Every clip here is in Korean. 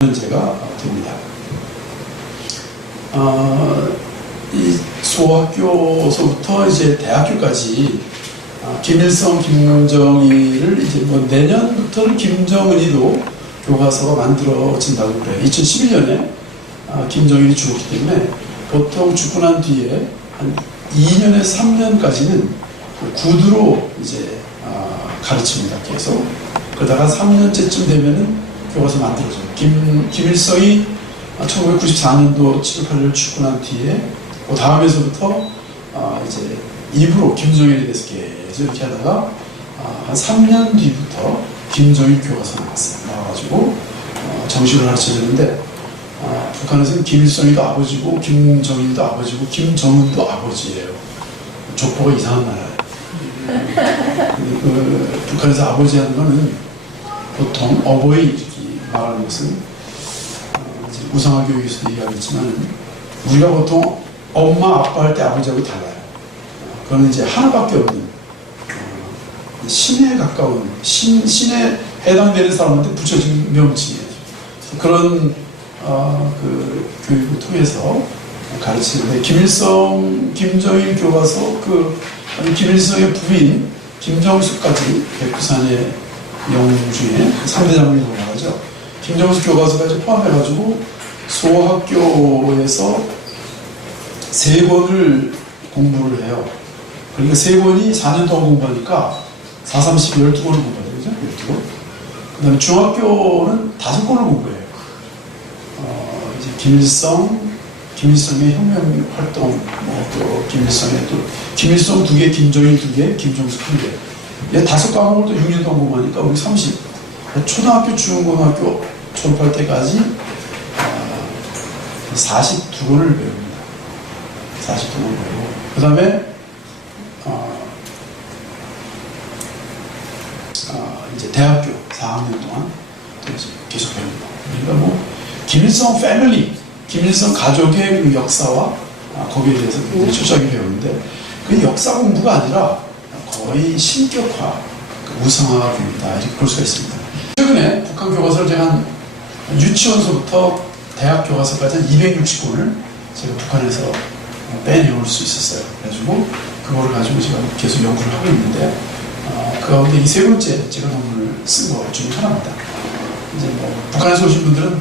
문제가 됩니다. 이 소학교서부터 이제 대학교까지 김일성, 김정일을 이제 뭐 내년부터는 김정은이도 교과서가 만들어진다고 그래요. 2011년에 김정일이 죽었기 때문에 보통 죽고 난 뒤에 한 2년에서 3년까지는 구두로 이제 가르칩니다. 계속. 그러다가 3년째쯤 되면은 교과서 만들어져요. 김일성이 1994년도 7월 8일 죽고 난 뒤에 그 다음에서부터 이제 입으로 김정일에 대해서 계속 이렇게 하다가 한 3년 뒤부터 김정일 교과서 나왔어요. 나와가지고 정식으로 가르쳐주는데 북한에서는 김일성이도 아버지고 김정일도 아버지고 김정은도 아버지예요. 족보가 이상한 나라예요. 북한에서 아버지 하는 거는 보통 어버이 이렇게 말하는 것은 우상화 교육에서도 얘기하겠지만 우리가 보통 엄마 아빠 할 때 아버지하고 달라요. 그거는 이제 하나밖에 없는 신에 가까운 신에 해당되는 사람한테 붙여진 명칭이에요. 그런 그 교육을 통해서 가르치는데 김일성, 김정일 교과서 김일성의 부인 김정숙까지 백두산의 영웅 중에 3대 장군이라고 말하죠. 김정숙 교과서까지 포함해가지고 소학교에서 3권을 공부를 해요. 그러니까 3권이 4년 동안 공부하니까 4, 30, 12권을 공부해요. 그죠? 12권. 그 다음에 중학교는 5권을 공부해요. 이제 김일성의 혁명 활동, 또 김일성 2개, 김정일 2개, 김정숙 1개. 얘 5과목을 또 6년 동안 공부하니까 우리 30. 초등학교, 중고등학교 졸업할 때까지 42권을 배웁니다. 42권을 배우고 그 다음에 이제 대학교 4학년 동안 또 이제 계속 배웁니다. 그러니까 뭐 김일성 패밀리, 김일성 가족의 그 역사와 거기에 대해서 굉장히 철저하게 배우는데 그 역사 공부가 아니라 거의 신격화, 우상화 교육이다 이렇게 볼 수가 있습니다. 최근에 북한 교과서를 제가 한 유치원서부터 대학 교과서까지 한 260권을 제가 북한에서 빼내올 수 있었어요. 그래가지고 그거를 가지고 제가 계속 연구를 하고 있는데 그 가운데 이 3번째 제가 논문을 쓴 거 중에 하나입니다. 이제 뭐 북한에서 오신 분들은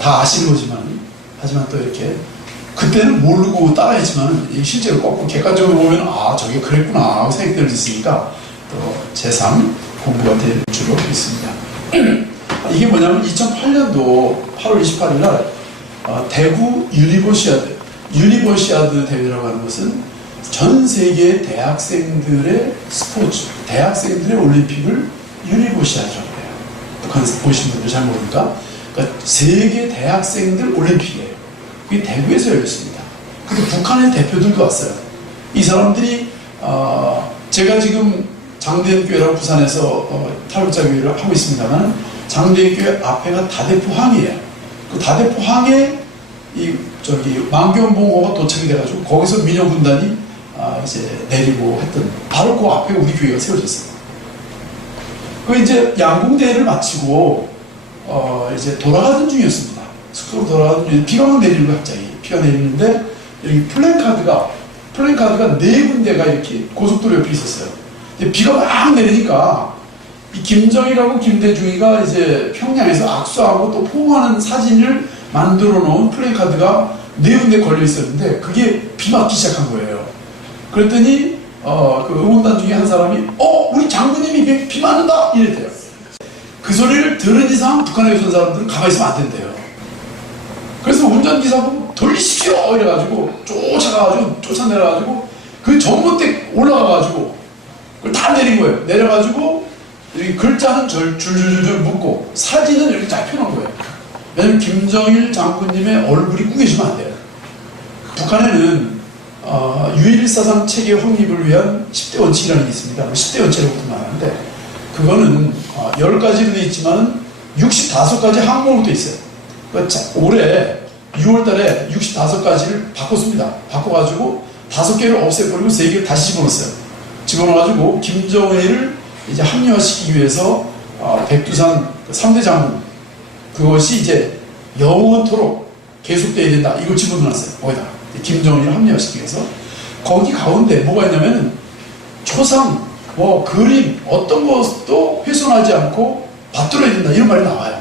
다 아시는 거지만 하지만 또 이렇게 그때는 모르고 따라했지만 실제로 꼭 객관적으로 보면 저게 그랬구나 하고 생각이 들 수 있으니까 또 제3 공부가 될 줄로 믿습니다. 이게 뭐냐면 2008년도 8월 28일 날 대구 유니버시아드 대회라고 하는 것은 전 세계 대학생들의 스포츠, 대학생들의 올림픽을 유니버시아드라고 해요. 북한 보신 분들 잘 모르니까 그러니까 세계 대학생들 올림픽이에요. 그게 대구에서 열렸습니다. 근데 북한의 대표들도 왔어요. 이 사람들이 제가 지금 장대현교회라고 부산에서 탈북자교회를 하고 있습니다만 장대현교회 앞에가 다대포항이에요. 그 다대포항에 만경봉호가 도착이 돼가지고 거기서 민영군단이 이제 내리고 했던 바로 그 앞에 우리 교회가 세워졌어요. 그 이제 양궁대회를 마치고 이제 돌아가던 중이었습니다. 숙소로 돌아가던 중에 비가 막 내리는 거예요. 갑자기 비가 내리는데 여기 플랜카드가 4군데가 이렇게 고속도로 옆에 있었어요. 비가 막 내리니까 이 김정일하고 김대중이가 이제 평양에서 악수하고 또 포옹하는 사진을 만들어 놓은 플래카드가 4군데 걸려 있었는데 그게 비 맞기 시작한 거예요. 그랬더니 그 응원단 중에 한 사람이 우리 장군님이 비 맞는다 이랬대요. 그 소리를 들은 이상 북한에 있는 사람들은 가만히 있으면 안 된대요. 그래서 운전기사분 돌리십시오 이래가지고 쫓아내려가지고 그 전봇대 올라가가지고 그걸 다 내린 거예요. 내려가지고 여기 글자는 줄줄줄 묶고 사진은 이렇게 잘 펴놓은 거예요. 왜냐면 김정일 장군님의 얼굴이 구겨지면 안 돼요. 북한에는 유114상 체계 확립을 위한 10대 원칙이라는 게 있습니다. 10대 원칙이라고 말하는데 그거는 10가지로 되어 있지만 65가지 항목으로 되어 있어요. 그러니까 올해 6월 달에 65가지를 바꿨습니다. 바꿔가지고 5개를 없애버리고 3개를 다시 집어넣었어요. 집어넣어가지고 김정일을 이제 합리화시키기 위해서 백두산 3대 장군 그것이 이제 영원토록 계속돼야 된다. 이걸 집어넣었어요. 거기다 김정일을 합리화시키기 위해서. 거기 가운데 뭐가 있냐면은 초상, 뭐 그림, 어떤 것도 훼손하지 않고 받들어야 된다. 이런 말이 나와요.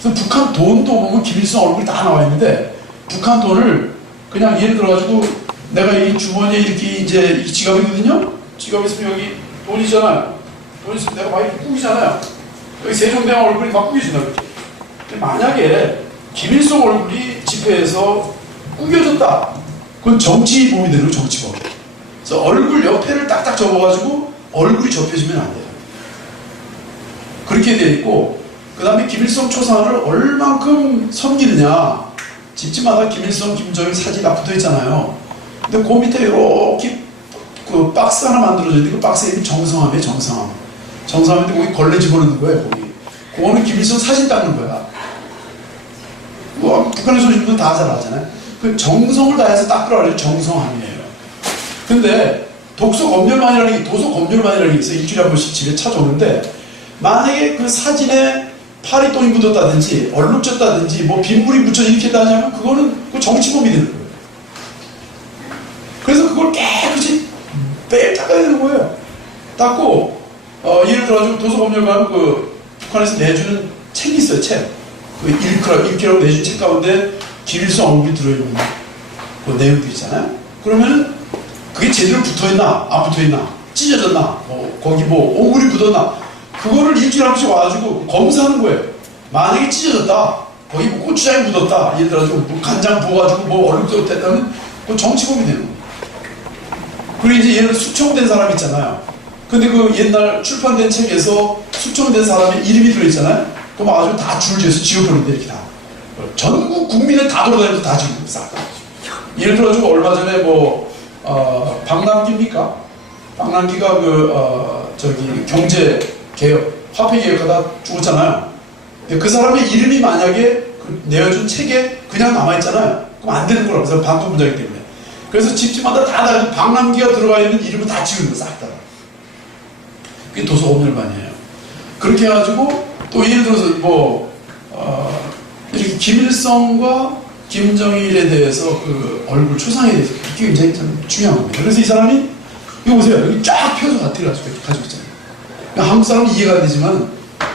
그래서 북한 돈도 보면 김일성 얼굴이 다 나와 있는데, 북한 돈을 그냥 예를 들어가지고 내가 이 주머니에 이렇게 이제 이 지갑이거든요. 지갑 있으면 여기 돈 있잖아요. 돈 있으면 내가 막 이렇게 꾸기잖아요. 여기 세종대왕 얼굴이 막 꾸겨진다 그렇게. 만약에 김일성 얼굴이 집회에서 꾸겨졌다. 그건 정치범이 되는 정치범. 그래서 얼굴 옆에를 딱딱 접어가지고 얼굴이 접혀지면 안 돼요. 그렇게 되어 있고, 그 다음에 김일성 초상을 얼만큼 섬기느냐. 집집마다 김일성, 김정일 사진이 다 붙어 있잖아요. 근데 그 밑에 이렇게 그 박스 하나 만들어져 있는데 그 박스에 있는 정성함이에요, 정성함. 정성함인데 거기 걸레 집어넣는 거예요, 거기. 그거는 김일성 사진 닦는 거야. 뭐, 북한에서 오신 분들 다 잘 아잖아요. 그 정성을 다해서 닦으라고 해서 정성함이에요. 근데 도서 검열반이라는 게 있어요. 일주일에 한 번씩 집에 찾아오는데, 만약에 그 사진에 파리똥이 묻었다든지 얼룩졌다든지 뭐 빗물이 묻혀 이렇게 다냐면 그거는 그 정치범이 되는 거예요. 그래서 그걸 깨끗이 매일 닦아야 되는 거예요. 닦고 예를 들어가지고 도서검열관 그 북한에서 내주는 책이 있어요. 책. 그 일기라고 내준 책 가운데 김일성 얼굴이 들어있는 그 내용들 있잖아요. 그러면은 그게 제대로 붙어있나 안 붙어있나, 찢어졌나, 뭐 거기 뭐 오물이 묻었나, 그거를 일주일에 한 번씩 와가지고 검사하는 거예요. 만약에 찢어졌다, 거기 뭐 고추장이 묻었다, 예를 들어서 뭐 간장 부어가지고 뭐 얼룩도 됐다면 그 정치범이 되는 거예요. 그리고 이제 예를 들어 숙청된 사람 있잖아요. 근데 그 옛날 출판된 책에서 숙청된 사람의 이름이 들어있잖아요. 그럼 아주 다 줄 지어서 지워버린대, 이렇게 다. 전국 국민을 다 돌아다니면서 다 지우고 싹 다. 예를 들어가지고 얼마 전에 뭐 박남기입니까? 박남기가 저기 경제개혁, 화폐개혁하다 죽었잖아요. 근데 그 사람의 이름이 만약에 그 내어준 책에 그냥 남아있잖아요. 그럼 안 되는 거라고. 그래서 반도문자이기 때문에. 그래서 집집마다 다 박남기가 들어가 있는 이름을 다 지우는 거예요. 싹 다. 그게 도서검열반이에요. 그렇게 해가지고 또 예를 들어서 뭐 이렇게 김일성과 김정일에 대해서 그 얼굴 초상에 대해서 이게 굉장히 참 중요한 겁니다. 그래서 이 사람이 이거 보세요. 여기 쫙 펴서 다 가지고 있잖아요. 그러니까 한국 사람은 이해가 안 되지만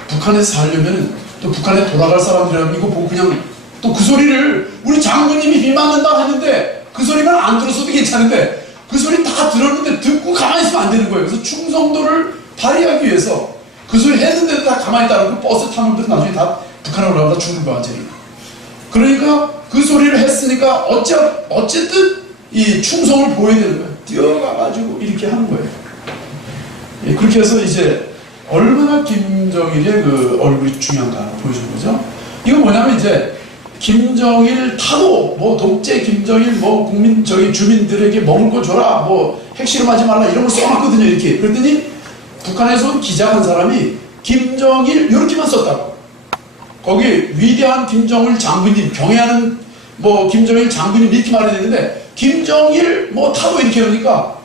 북한에서 살려면 또 북한에 돌아갈 사람들이라면 이거 보고 그냥 또 그 소리를 우리 장군님이 비 맞는다고 했는데 그 소리만 안 들었어도 괜찮은데 그 소리 다 들었는데 듣고 가만히 있으면 안 되는 거예요. 그래서 충성도를 발휘하기 위해서 그 소리 했는데도 다 가만히 따르고 버스 타는 분들 나중에 다 북한에 올라가다 죽는 거야, 완전히. 그러니까 그 소리를 했으니까 어쨌든 이 충성을 보여야 되는 거예요. 뛰어가가지고 이렇게 하는 거예요. 예, 그렇게 해서 이제 얼마나 김정일의 그 얼굴이 중요한가 보여준 거죠. 이건 뭐냐면 이제 김정일 타도 뭐 독재 김정일 뭐 국민 주민들에게 먹을 거 줘라, 뭐 핵실험하지 말라 이런 걸 써놨거든요. 이렇게. 그랬더니 북한에서 온 기자 한 사람이 김정일 이렇게만 썼다고. 거기 위대한 김정일 장군님, 경애하는 뭐 김정일 장군님 이렇게 말해야 되는데 김정일 뭐 타도 이렇게 하니까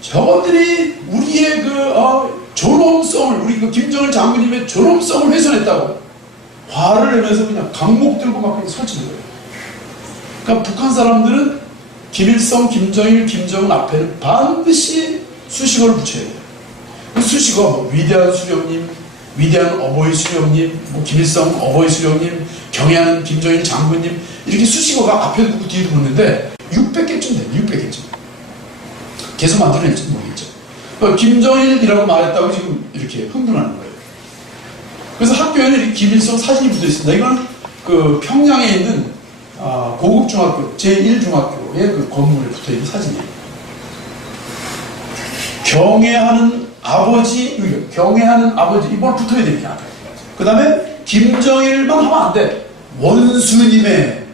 저것들이 우리의 존엄성을, 우리 그 김정일 장군님의 존엄성을 훼손했다고 화를 내면서 그냥 강목 들고 막 설치는 거예요. 그러니까 북한 사람들은 김일성, 김정일, 김정은 앞에는 반드시 수식어를 붙여야 돼요. 그 수식어, 뭐 위대한 수령님, 위대한 어버이 수령님, 뭐 김일성 어버이 수령님, 경애하는 김정일 장군님, 이렇게 수식어가 앞에도 붙고 뒤에도 붙는데 600개쯤 돼요. 600개쯤. 계속 만들어낼지 모르겠죠. 김정일이라고 말했다고 지금 이렇게 흥분하는 거예요. 그래서 학교에는 이렇게 김일성 사진이 붙어 있습니다. 이건 그 평양에 있는 고급 중학교, 제1중학교의 그 건물에 붙어 있는 사진이에요. 경애하는 아버지, 이번 붙어야 됩니다. 그 다음에 김정일만 하면 안 돼. 원수님의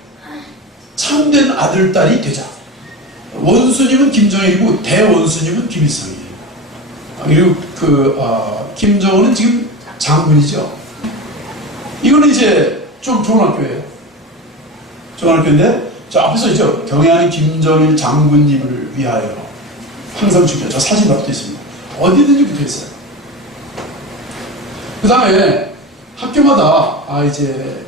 참된 아들, 딸이 되자. 원수님은 김정일이고 대원수님은 김일성이에요. 그리고 김정은은 지금 장군이죠. 이거는 이제 좀 좋은 학교예요. 좋은 학교인데 저 앞에서 있죠. 경애하는 김정일 장군님을 위하여 항상 죽여. 저 사진 다 붙어 있습니다. 어디든지 붙어 있어요. 그 다음에 학교마다 이제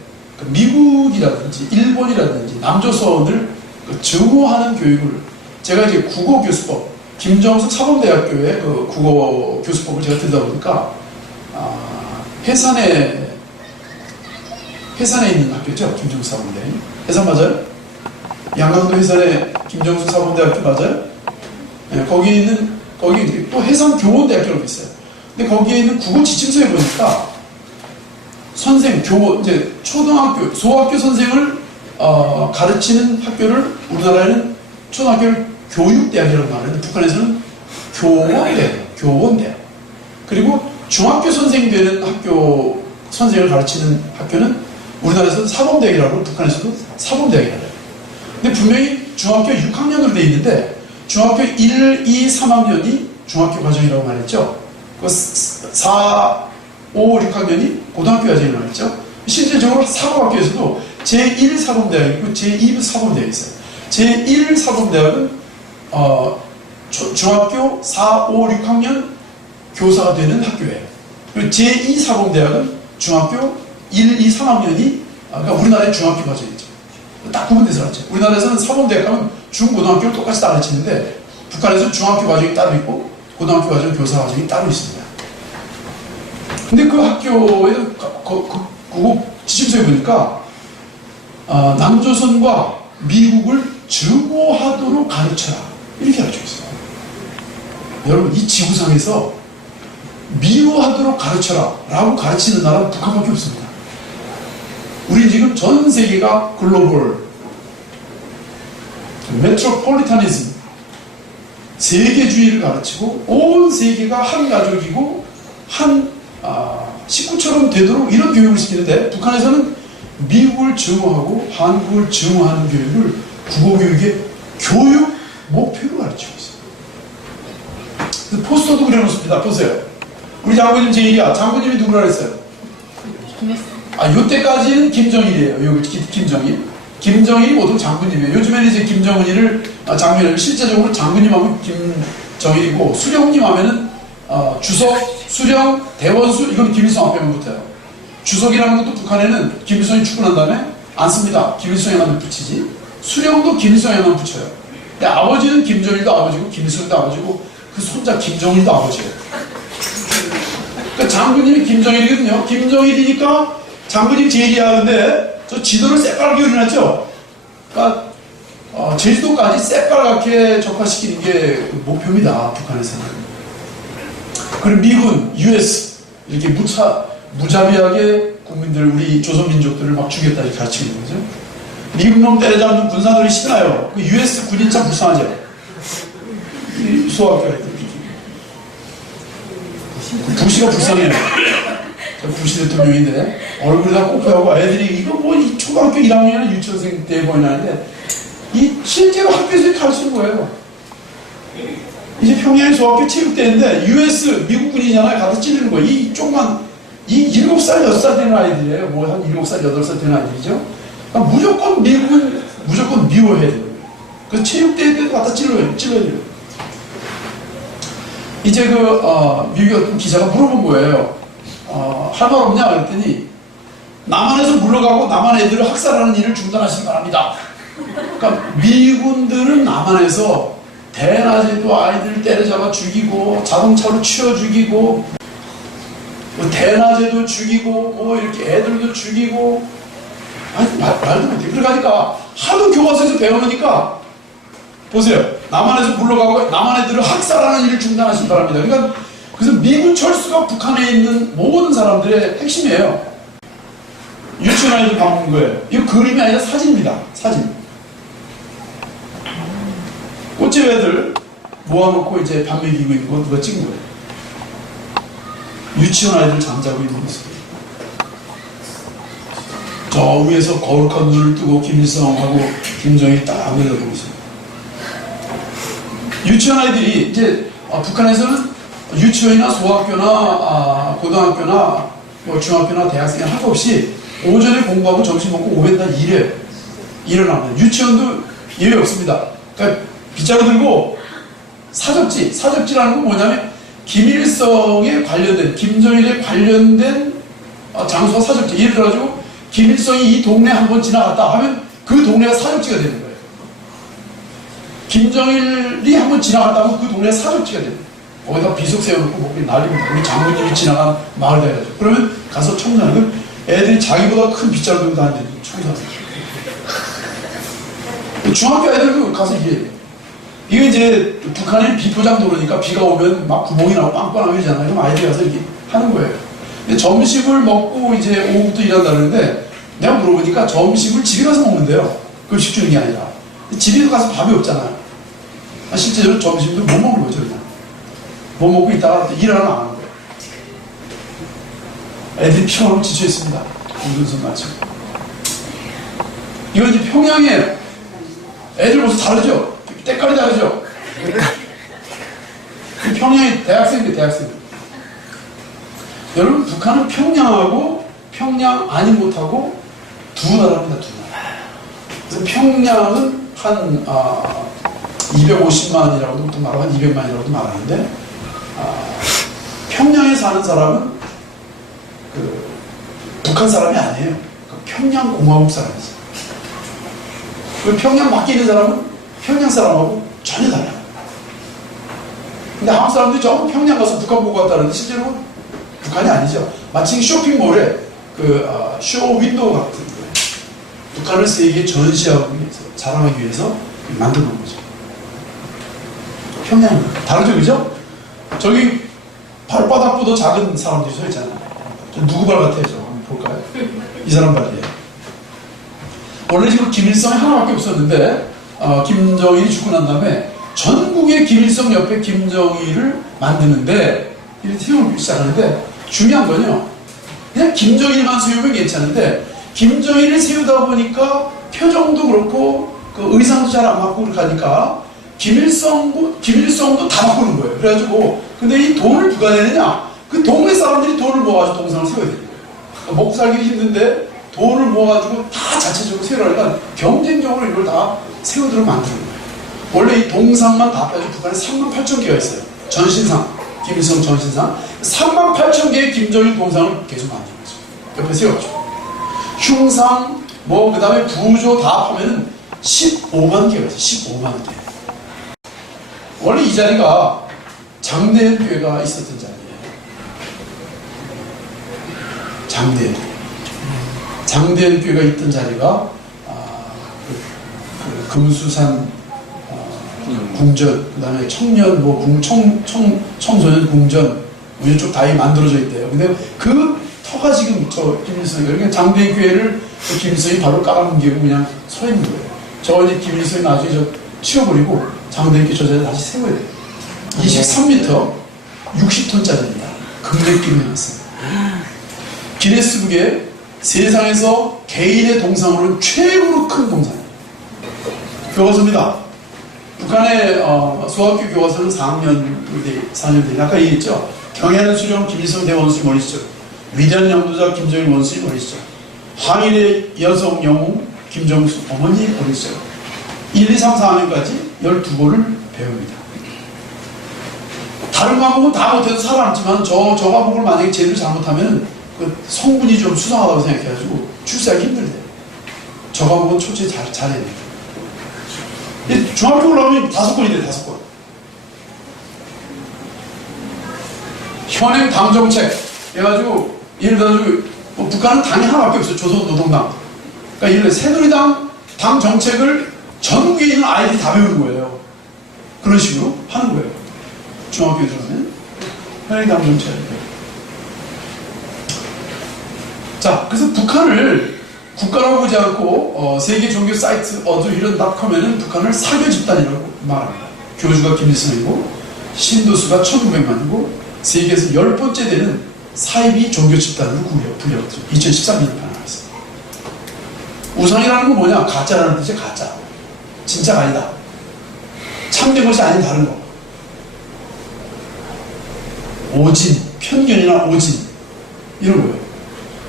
미국이라든지 일본이라든지 남조선을 증오하는 교육을, 제가 이제 국어교수법, 김정숙 사범대학교의 그 국어교수법을 제가 듣다 보니까 해산에 있는 학교죠. 김정숙 사범대. 해산 맞아요? 양강도 해산에 김정숙 사범대학교 맞아요? 네, 거기 또 해산교원대학교라고 있어요. 근데 거기에 있는 국어 지침서에 보니까 선생, 교원, 이제 초등학교, 소학교 선생을 가르치는 학교를 우리나라에는 초등학교를 교육대학이라고 말하는데 북한에서는 교원대학. 그리고 중학교 선생 되는 학교, 선생을 가르치는 학교는 우리나라에서는 사범대학이라고, 북한에서도 사범대학이라고 해요. 근데 분명히 중학교 6학년으로 되어 있는데 중학교 1, 2, 3학년이 중학교 과정이라고 말했죠. 4, 5, 6학년이 고등학교 과정이라고 했죠. 실제적으로 사범학교에서도 제1 사범대학이 있고 제2 사범대학이 있어요. 제1 사범대학은 중학교 4, 5, 6학년 교사가 되는 학교예요. 그리고 제2 사범대학은 중학교 1, 2, 3학년이 그러니까 우리나라의 중학교 과정이죠. 딱 구분돼서 가르쳐요. 우리나라에서는 사범대학 가면 중고등학교를 똑같이 다 가르치는데 북한에서는 중학교 과정이 따로 있고 고등학교 과정 교사 과정이 따로 있습니다. 근데 그 학교에 그거 지침서에 보니까 남조선과 미국을 증오하도록 가르쳐라 이렇게 가르쳐 있어요. 여러분 이 지구상에서 미워하도록 가르쳐라 라고 가르치는 나라는 북한밖에 없습니다. 우리 지금 전 세계가 글로벌 메트로폴리타니즘 세계주의를 가르치고 온 세계가 한 가족이고 한 식구처럼 되도록 이런 교육을 시키는데 북한에서는 미국을 증오하고 한국을 증오하는 교육을 국어교육의 교육 목표로 가르치고 있어요. 포스터도 그려놓습니다. 보세요. 우리 장군님 제1이야. 장군님이 누구라 그랬어요? 요때까지는 김정일이에요. 김정일. 김정일이 모두 장군님이에요. 요즘에는 이제 김정은이를 장군이라고, 실제적으로 장군님하고 김정일이고, 수령님 하면은 주석, 수령, 대원수, 이건 김일성 앞에만 붙어요. 주석이라는 것도 북한에는 김일성이 죽고 난 다음에 안 씁니다. 김일성에만 붙이지. 수령도 김일성에만 붙여요. 근데 아버지는 김정일도 아버지고, 김일성도 아버지고, 그 손자 김정일도 아버지예요. 그러니까 장군님이 김정일이거든요. 김정일이니까 장군님 제1이야. 하는데 저 지도를 새빨갛게 그려놨죠. 그러니까 제주도까지 새빨갛게 적화시키는 게 목표입니다. 북한에서는. 그리고 미군, US 이렇게 무자비하게 국민들, 우리 조선민족들을 막 죽였다 이렇게 가르치고 있는 거죠. 미국 놈 때려잡는 군사들이 신나요. 그 US 군인 참 불쌍하죠. 소학교 할 때. 부시가 불쌍해요. 부시 대통령인데 얼굴이 다 꼬표하고 애들이 이거 뭐 이 초등학교 1학년이나 유치원생 때 보이나는데 이 실제로 학교에서 가르치는 거예요. 이제 평양 소학교 체육대회인데 US 미국 군이잖아요. 가서 찌르는 거예요. 이 조그만 이 7살 6살 되는 아이들이에요. 뭐 한 7살 8살 되는 아이들이죠. 그러니까 무조건 미국은 무조건 미워해야 돼요. 그래서 체육대회 때도 갖다 찔러야 돼요. 이제 미국의 어떤 기자가 물어본 거예요. 할 말 없냐? 그랬더니 남한에서 물러가고 남한 애들을 학살하는 일을 중단하시기 바랍니다. 그러니까 미군들은 남한에서 대낮에도 아이들 때려잡아 죽이고 자동차로 치워 죽이고 대낮에도 죽이고 뭐 이렇게 애들도 죽이고 아니 말도 못해. 그러니까 하도 교과서에서 배우니까 보세요. 남한에서 물러가고 남한 애들을 학살하는 일을 중단하시기 바랍니다. 그러니까 그래서 미군 철수가 북한에 있는 모든 사람들의 핵심이에요. 유치원 아이들 밥 먹는 거예요. 이거 그림이 아니라 사진입니다. 사진. 꽃집 애들 모아놓고 이제 밥 먹이고 있는 거 누가 찍은 거예요. 유치원 아이들 잠자고 있는 모습. 저 위에서 거룩한 눈을 뜨고 김일성하고 김정일이 딱 내려보고 있어요. 유치원 아이들이 이제 북한에서는 유치원이나 소학교나 고등학교나 뭐 중학교나 대학생이나 할 거 없이 오전에 공부하고 점심 먹고 오후에 다 일해요. 일을 합니다. 유치원도 예외 없습니다. 그러니까 빗자루 들고 사접지라는 건 뭐냐면 김일성에 관련된 김정일에 관련된 장소가 사적지. 예를 들어가지고 김일성이 이 동네 한번 지나갔다 하면 그 동네가 사적지가 되는 거예요. 김정일이 한번 지나갔다 하면 그 동네가 사적지가 되는 거예요. 거기다 비석 세워놓고 뭐 난리입니다. 우리 장군님이 지나간 마을이다 해가지고. 그러면 가서 청소하는 애들이 자기보다 큰 빗자루도 다니는 청소하는 거예요. 중학교 애들 가서 이게 이제 북한의 비포장도로니까 비가 오면 막 구멍이 나고 빵빵하게 되잖아요. 그럼 아이들이 가서 이렇게 하는 거예요. 근데 점심을 먹고 이제 오후부터 일한다는데 내가 물어보니까 점심을 집에 가서 먹는데요. 급식 주는 게 아니라. 집에 가서 밥이 없잖아요. 실제로 점심도 못 먹는 거죠. 그냥. 못 먹고 있다가 일하러 안 하는 거예요. 애들이 피곤하고 지쳐 있습니다. 공전선 마치고. 이건 이제 평양에 애들 모습 다르죠? 때깔이 다르죠? 평양의 대학생들, 대학생들. 여러분, 북한은 평양하고 평양 아닌 곳하고 두 나라입니다, 두 나라. 그래서 평양은 한 250만이라고도 보통 말하고 한 200만이라고도 말하는데 평양에 사는 사람은 북한 사람이 아니에요. 평양 공화국 사람이지. 평양 밖에 있는 사람은 평양 사람하고 전혀 달라요. 근데 한국 사람들이 저 평양 가서 북한 보고 왔다는데 실제로 북한이 아니죠. 마치 쇼핑몰에 쇼 윈도우 같은 거예요. 북한을 세계에 전시하기 위해서, 자랑하기 위해서 만든 거죠. 평양 다르죠, 그죠? 저기 발바닥보다 작은 사람들이 서 있잖아요. 저 누구 발 같아요? 저 한번 볼까요? 이 사람 발이에요. 원래 지금 김일성이 하나밖에 없었는데 김정일이 죽고 난 다음에 전국의 김일성 옆에 김정일을 만드는데 이렇게 세우기 시작하는데 중요한 건요. 그냥 김정일만 세우면 괜찮은데 김정일을 세우다 보니까 표정도 그렇고 그 의상도 잘 안 맞고 그렇게 하니까 김일성도 다 바꾸는 거예요. 그래가지고 근데 이 돈을 누가 내느냐? 그 동네 사람들이 돈을 모아가지고 동상을 세워야 되는 거예요. 그러니까 먹고 살기 힘든데 돈을 모아가지고 다 자체적으로 세우려니까 경쟁적으로 이걸 다 세우도록 만드는 거예요. 원래 이 동상만 다 빼서 북한에 38,000개가 있어요. 전신상, 김일성 전신상 38,000개의 김정일 동상을 계속 만드는 거죠. 옆에 세워가지고 흉상 그 다음에 부조 다 합하면 15만 개가 있어요. 15만 개. 원래 이 자리가 장대현 교회가 있었던 자리예요. 장대현 교회가 있던 자리가 금수산 궁전, 그 다음에 청년 청소년 궁전 이쪽 다이 만들어져 있대요. 근데 그 터가 지금 저 김일성이 그러니까 장대현 교회를 김일성이 바로 깔아뭉개고 그냥 서 있는 거예요. 저 이제 김일성이 나중에 저 치워버리고 장대현 교회 저 자리에 다시 세워야 돼요. 23m 60톤짜리입니다. 금백기로 해놨습니다. 기네스북에 세상에서 개인의 동상으로는 최고로 큰 동상입니다. 교과서입니다. 북한의 소학교 교과서는 4학년 아까 얘기했죠. 경애하는 수령 김일성 대원수님 어리시죠. 위대한 영도자 김정일 원수님 어리시죠. 항일의 여성 영웅 김정수 어머니 어리시죠. 1, 2, 3, 4학년까지 12권을 배웁니다. 다른 과목은 다 못해도 살아남지만 저 과목을 만약에 제대로 잘못하면 그 성분이 좀 수상하다고 생각해가지고 출세하기 힘들대요. 저 과목은 초치에 잘해야 돼요. 중학교 올라오면 5권이 돼요. 5권. 현행 당정책 해가지고 예를 들어서 북한은 당이 하나밖에 없어요. 조선노동당. 그러니까 예를 들어 새누리당 당 정책을 전국에 있는 아이들이 다 배우는 거예요. 그런 식으로 하는 거예요. 중학교에 들어가면 현행 당 정책. 자, 그래서 북한을 국가라고 보지 않고 세계 종교 사이트 이런.com에는 북한을 사교 집단이라고 말합니다. 교주가 김일성이고 신도수가 1900만이고 세계에서 10번째 되는 사이비 종교 집단으로 불렸죠. 2013년에 발표했습니다. 우상이라는 건 뭐냐? 가짜라는 뜻이에요. 가짜. 진짜가 아니다. 참된 것이 아닌 다른 거. 오진, 편견이나 오진 이런 거예요.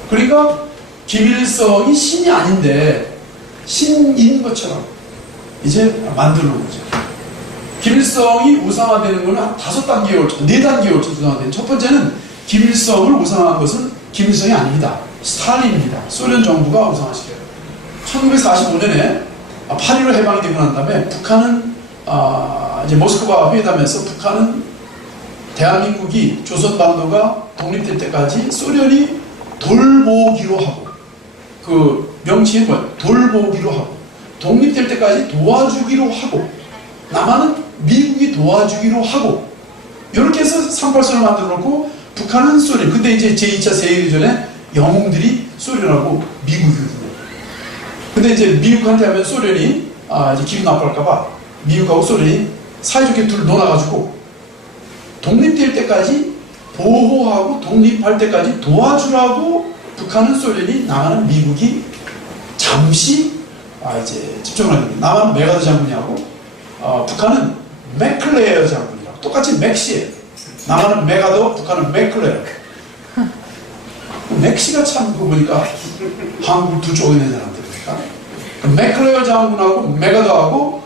그러니까 김일성이 신이 아닌데 신인 것처럼 이제 만드는 거죠. 김일성이 우상화되는 것은 한 5단계에 걸쳐, 4단계에 걸쳐 우상화되는. 첫 번째는 김일성을 우상화한 것은 김일성이 아닙니다. 스탈린입니다. 소련 정부가 우상화시켜요. 1945년에 8.15 해방이 되고 난 다음에 북한은 이제 모스크바 회담에서 북한은 대한민국이 조선반도가 독립될 때까지 소련이 돌보기로 하고, 그 명칭이 뭐예요? 돌보기로 하고, 독립될 때까지 도와주기로 하고, 남한은 미국이 도와주기로 하고, 이렇게 해서 38선을 만들어 놓고 북한은 소련. 근데 이제 제2차 세계대전에 영웅들이 소련하고 미국이거든요. 근데 이제 미국한테 하면 소련이 이제 기분 나빠할까봐 미국하고 소련이 사이좋게 둘 놀아가지고 독립될 때까지 보호하고 독립할 때까지 도와주라고 북한은 소련이, 남한은 미국이 잠시 이제 집중을 하게 됩니다. 남한은 메가더 장군이하고 북한은 맥클레어 장군이라고, 똑같이 맥시예요. 남한은 메가더, 북한은 맥클레어. 맥시가 참 그거 보니까 한국 두 쪽에 있는 사람들이니까 맥클레어 장군하고 메가더하고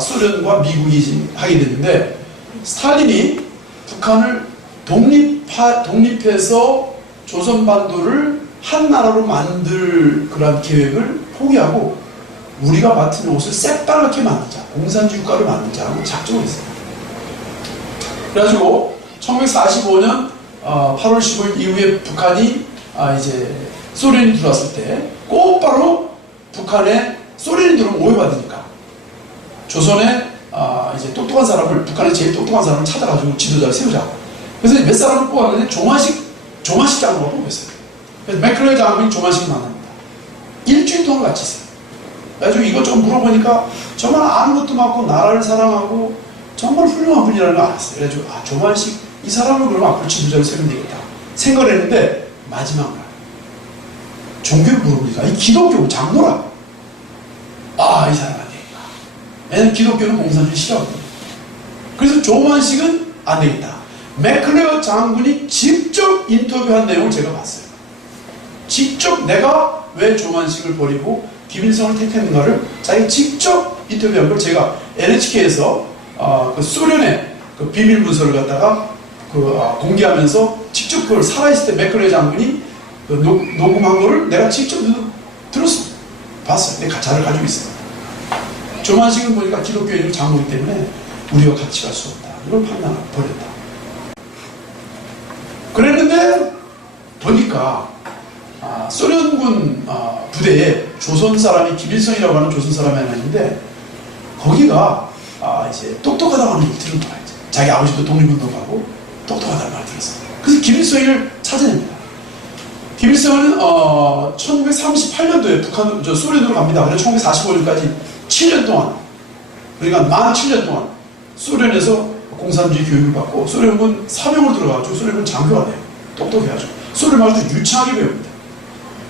소련과 미국이 하게 됐는데, 스탈린이 북한을 독립해서 조선반도를 한 나라로 만들 그런 계획을 포기하고 우리가 맡은 옷을 새빨갛게 만들자, 공산주의 국가를 만들자고 작정을 했어요. 그래가지고 1945년 8월 15일 이후에 북한이 이제 소련이 들어왔을 때 곧바로 북한에 소련이 들어오면 오해받으니까 조선에 이제 똑똑한 사람을, 북한의 제일 똑똑한 사람을 찾아가지고 지도자를 세우자. 그래서 몇 사람을 뽑았는데 조만식 장군을 뽑았어요. 그래서 맥클레어 장군이 조만식을 만납니다. 일주일 동안 같이 있어요. 그래가지고 이것저것 물어보니까 정말 아는 것도 많고 나라를 사랑하고 정말 훌륭한 분이라는 걸 알았어요. 그래가지고 조만식 이 사람을 그러면 앞으로 지도자를 세우면 되겠다 생각을 했는데, 마지막 날 종교를 물어보니까 이 기독교 장로라. 이 사람 안 되겠다. 왜냐면 기독교는 공산주의 싫어하거든요. 그래서 조만식은 안 되겠다. 맥클레어 장군이 직접 인터뷰한 내용을 제가 봤어요. 직접 내가 왜 조만식을 버리고 김일성을 택했는가를 자기가 직접 인터뷰한 걸 제가 NHK에서 그 소련의 그 비밀 문서를 갖다가 공개하면서 직접 그걸 살아있을 때 맥클레어 장군이 그 녹음한 거를 내가 직접 들었어. 봤어요. 내 자료를 가지고 있어요. 조만식은 보니까 기독교인이 장로이기 때문에 우리와 같이 갈 수 없다. 이걸 판단하고 버렸다. 그랬는데 보니까 소련군 부대에 조선 사람이, 김일성이라고 하는 조선 사람이 하나 있는데, 거기가 이제 똑똑하다고 하는 얘기를 들은 거야. 자기 아버지도 독립운동하고 똑똑하다는 말을 들었어요. 그래서 김일성을 찾아냅니다. 김일성은 1938년도에 소련으로 갑니다. 그래서 1945년까지 7년 동안, 그러니까 만 7년 동안 소련에서 공산주의 교육을 받고 소련군 사병으로 들어가가지고 소련군 장교가 돼요. 똑똑해가지고 소련 말도 유창하게 배웁니다.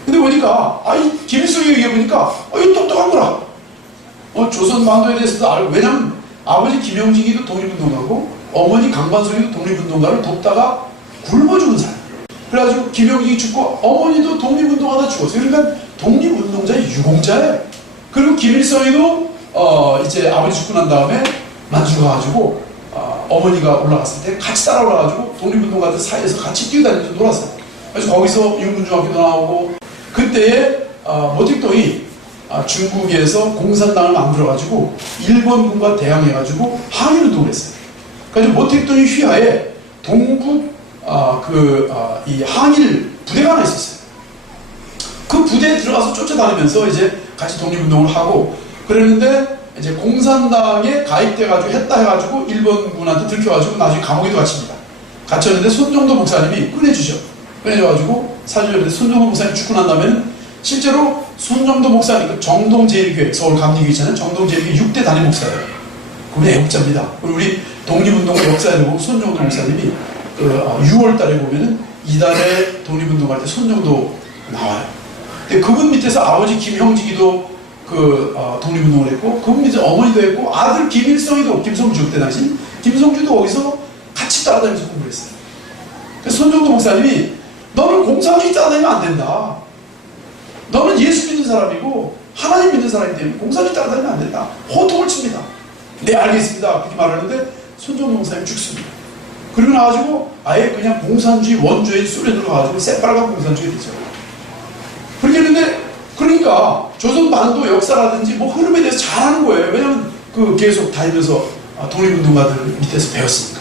근데 보니까 이 김일성이 얘기해보니까 이거 똑똑한 거라. 조선 반도에 대해서도 알고, 왜냐면 아버지 김영직이도 독립운동가고 어머니 강반석이도 독립운동가를 돕다가 굶어 죽은 사람. 그래가지고 김영직이 죽고 어머니도 독립운동하다 죽었어요. 그러니까 독립운동자의 유공자예요. 그리고 김일성이도 이제 아버지 죽고 난 다음에 만주 가가지고 어머니가 올라갔을 때 같이 따라 올라가지고 독립운동가들 사이에서 같이 뛰어다니면서 놀았어요. 그래서 거기서 육문중학교도 나오고, 그때에 모택동이 중국에서 공산당을 만들어가지고 일본군과 대항해가지고 항일운동을 했어요. 그래서 모택동이 휘하에 동북 이 항일 부대가 하나 있었어요. 그 부대에 들어가서 쫓아다니면서 이제 같이 독립운동을 하고 그랬는데, 이제 공산당에 가입돼가지고 했다 해가지고 일본군한테 들켜가지고 나중에 감옥에도 갇힙니다. 갇혔는데 손정도 목사님이 꺼내줘가지고 살려줬는데, 손정도 목사님 죽고 난 다음에는 실제로 손정도 목사님, 그 정동제일교회, 서울 감리교회 있잖아요. 정동제일교회 6대 담임 목사예요. 그분이 애국자입니다. 그리고 우리 독립운동의 역사에 보고 손정도 목사님이 6월 달에 보면은 이달에 독립운동할 때 손정도 나와요. 근데 그분 밑에서 아버지 김형직이도 독립운동을 했고, 그분 밑에 어머니도 했고, 아들 김일성이도, 김성주 그때 당시 김성주도 거기서 같이 따라다니면서 공부를 했어요. 그래서 손정도 목사님이 너는 공산주의 따라다니면 안 된다. 너는 예수 믿는 사람이고 하나님 믿는 사람이기 때문에 공산주의 따라다니면 안 된다. 호통을 칩니다. 네, 알겠습니다. 그렇게 말하는데 손정도 목사님이 죽습니다. 그리고 나가지고 아예 그냥 공산주의 원조인 소련으로 가가지고 새빨간 공산주의가 되죠. 그렇게 했는데, 그러니까 조선반도 역사라든지 뭐 흐름에 대해서 잘 아는 거예요. 왜냐면 그 계속 다니면서 독립운동가들 밑에서 배웠으니까.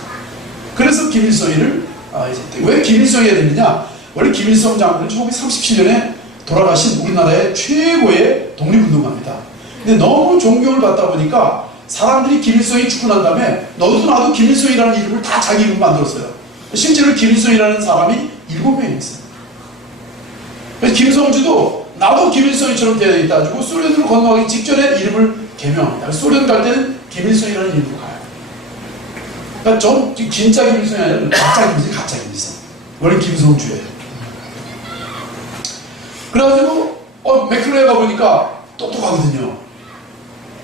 그래서 김일성이를 이제 왜 김일성이 해야 되느냐? 원래 김일성 장군은 1937년에 돌아가신 우리나라의 최고의 독립운동가입니다. 근데 너무 존경을 받다 보니까 사람들이 김일성이 죽고 난 다음에 너도 나도 김일성이라는 이름을 다 자기 이름 만들었어요. 실제로 김일성이라는 사람이 7명이 있어요. 그래서 김성주도 나도 김일성이처럼 돼야 되겠다 가지고 소련으로 건너가기 직전에 이름을 개명합니다. 소련 갈 때는 김일성이라는 이름으로 가요. 그러니까 전 진짜 김일성이 아니라 가짜 김일성, 가짜 김일성. 원래 김성주예요. 그래가지고 맥클레에 가보니까 똑똑하거든요.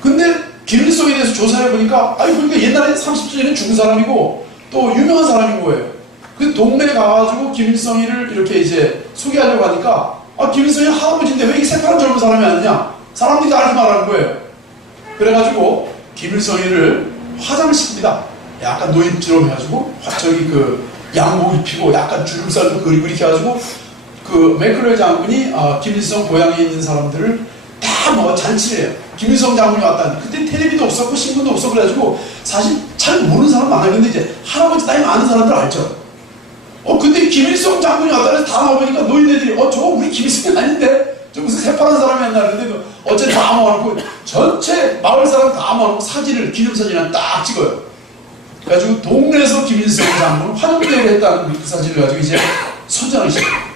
근데 김일성에 대해서 조사해보니까 그러니까 옛날에 30주년에 죽은 사람이고 또 유명한 사람인 거예요. 그 동네에 가가지고 김일성이를 이렇게 이제 소개하려고 하니까 김일성이 할아버지인데 왜 이 새파란 젊은 사람이 아니냐? 사람들이 나한테 말하는 거예요. 그래가지고 김일성이를 화장을 시킵니다. 약간 노인처럼 해가지고 저기 그 양복 입히고 약간 주름살도 그리고 이렇게 해가지고 그 맥클레 장군이 김일성 고향에 있는 사람들을 다 뭐 잔치를 해요. 김일성 장군이 왔다는. 그때 텔레비도 없었고 신문도 없었고 그래가지고 사실 잘 모르는 사람 많아요. 근데 이제 할아버지 나이 많은 사람들 알죠. 근데 김일성 장군이 왔다 그래서 다 나와보니까 노인네들이 저거 우리 김일성이 아닌데 저 무슨 새파란 사람이 안 나는데 어쨌든 다 모아놓고 전체 마을 사람 다 모아놓고 사진을 기념사진 하나 딱 찍어요. 그래가지고 동네에서 김일성 장군 환영대회를 했다는 그 사진을 가지고 이제 선전하기 시작해요.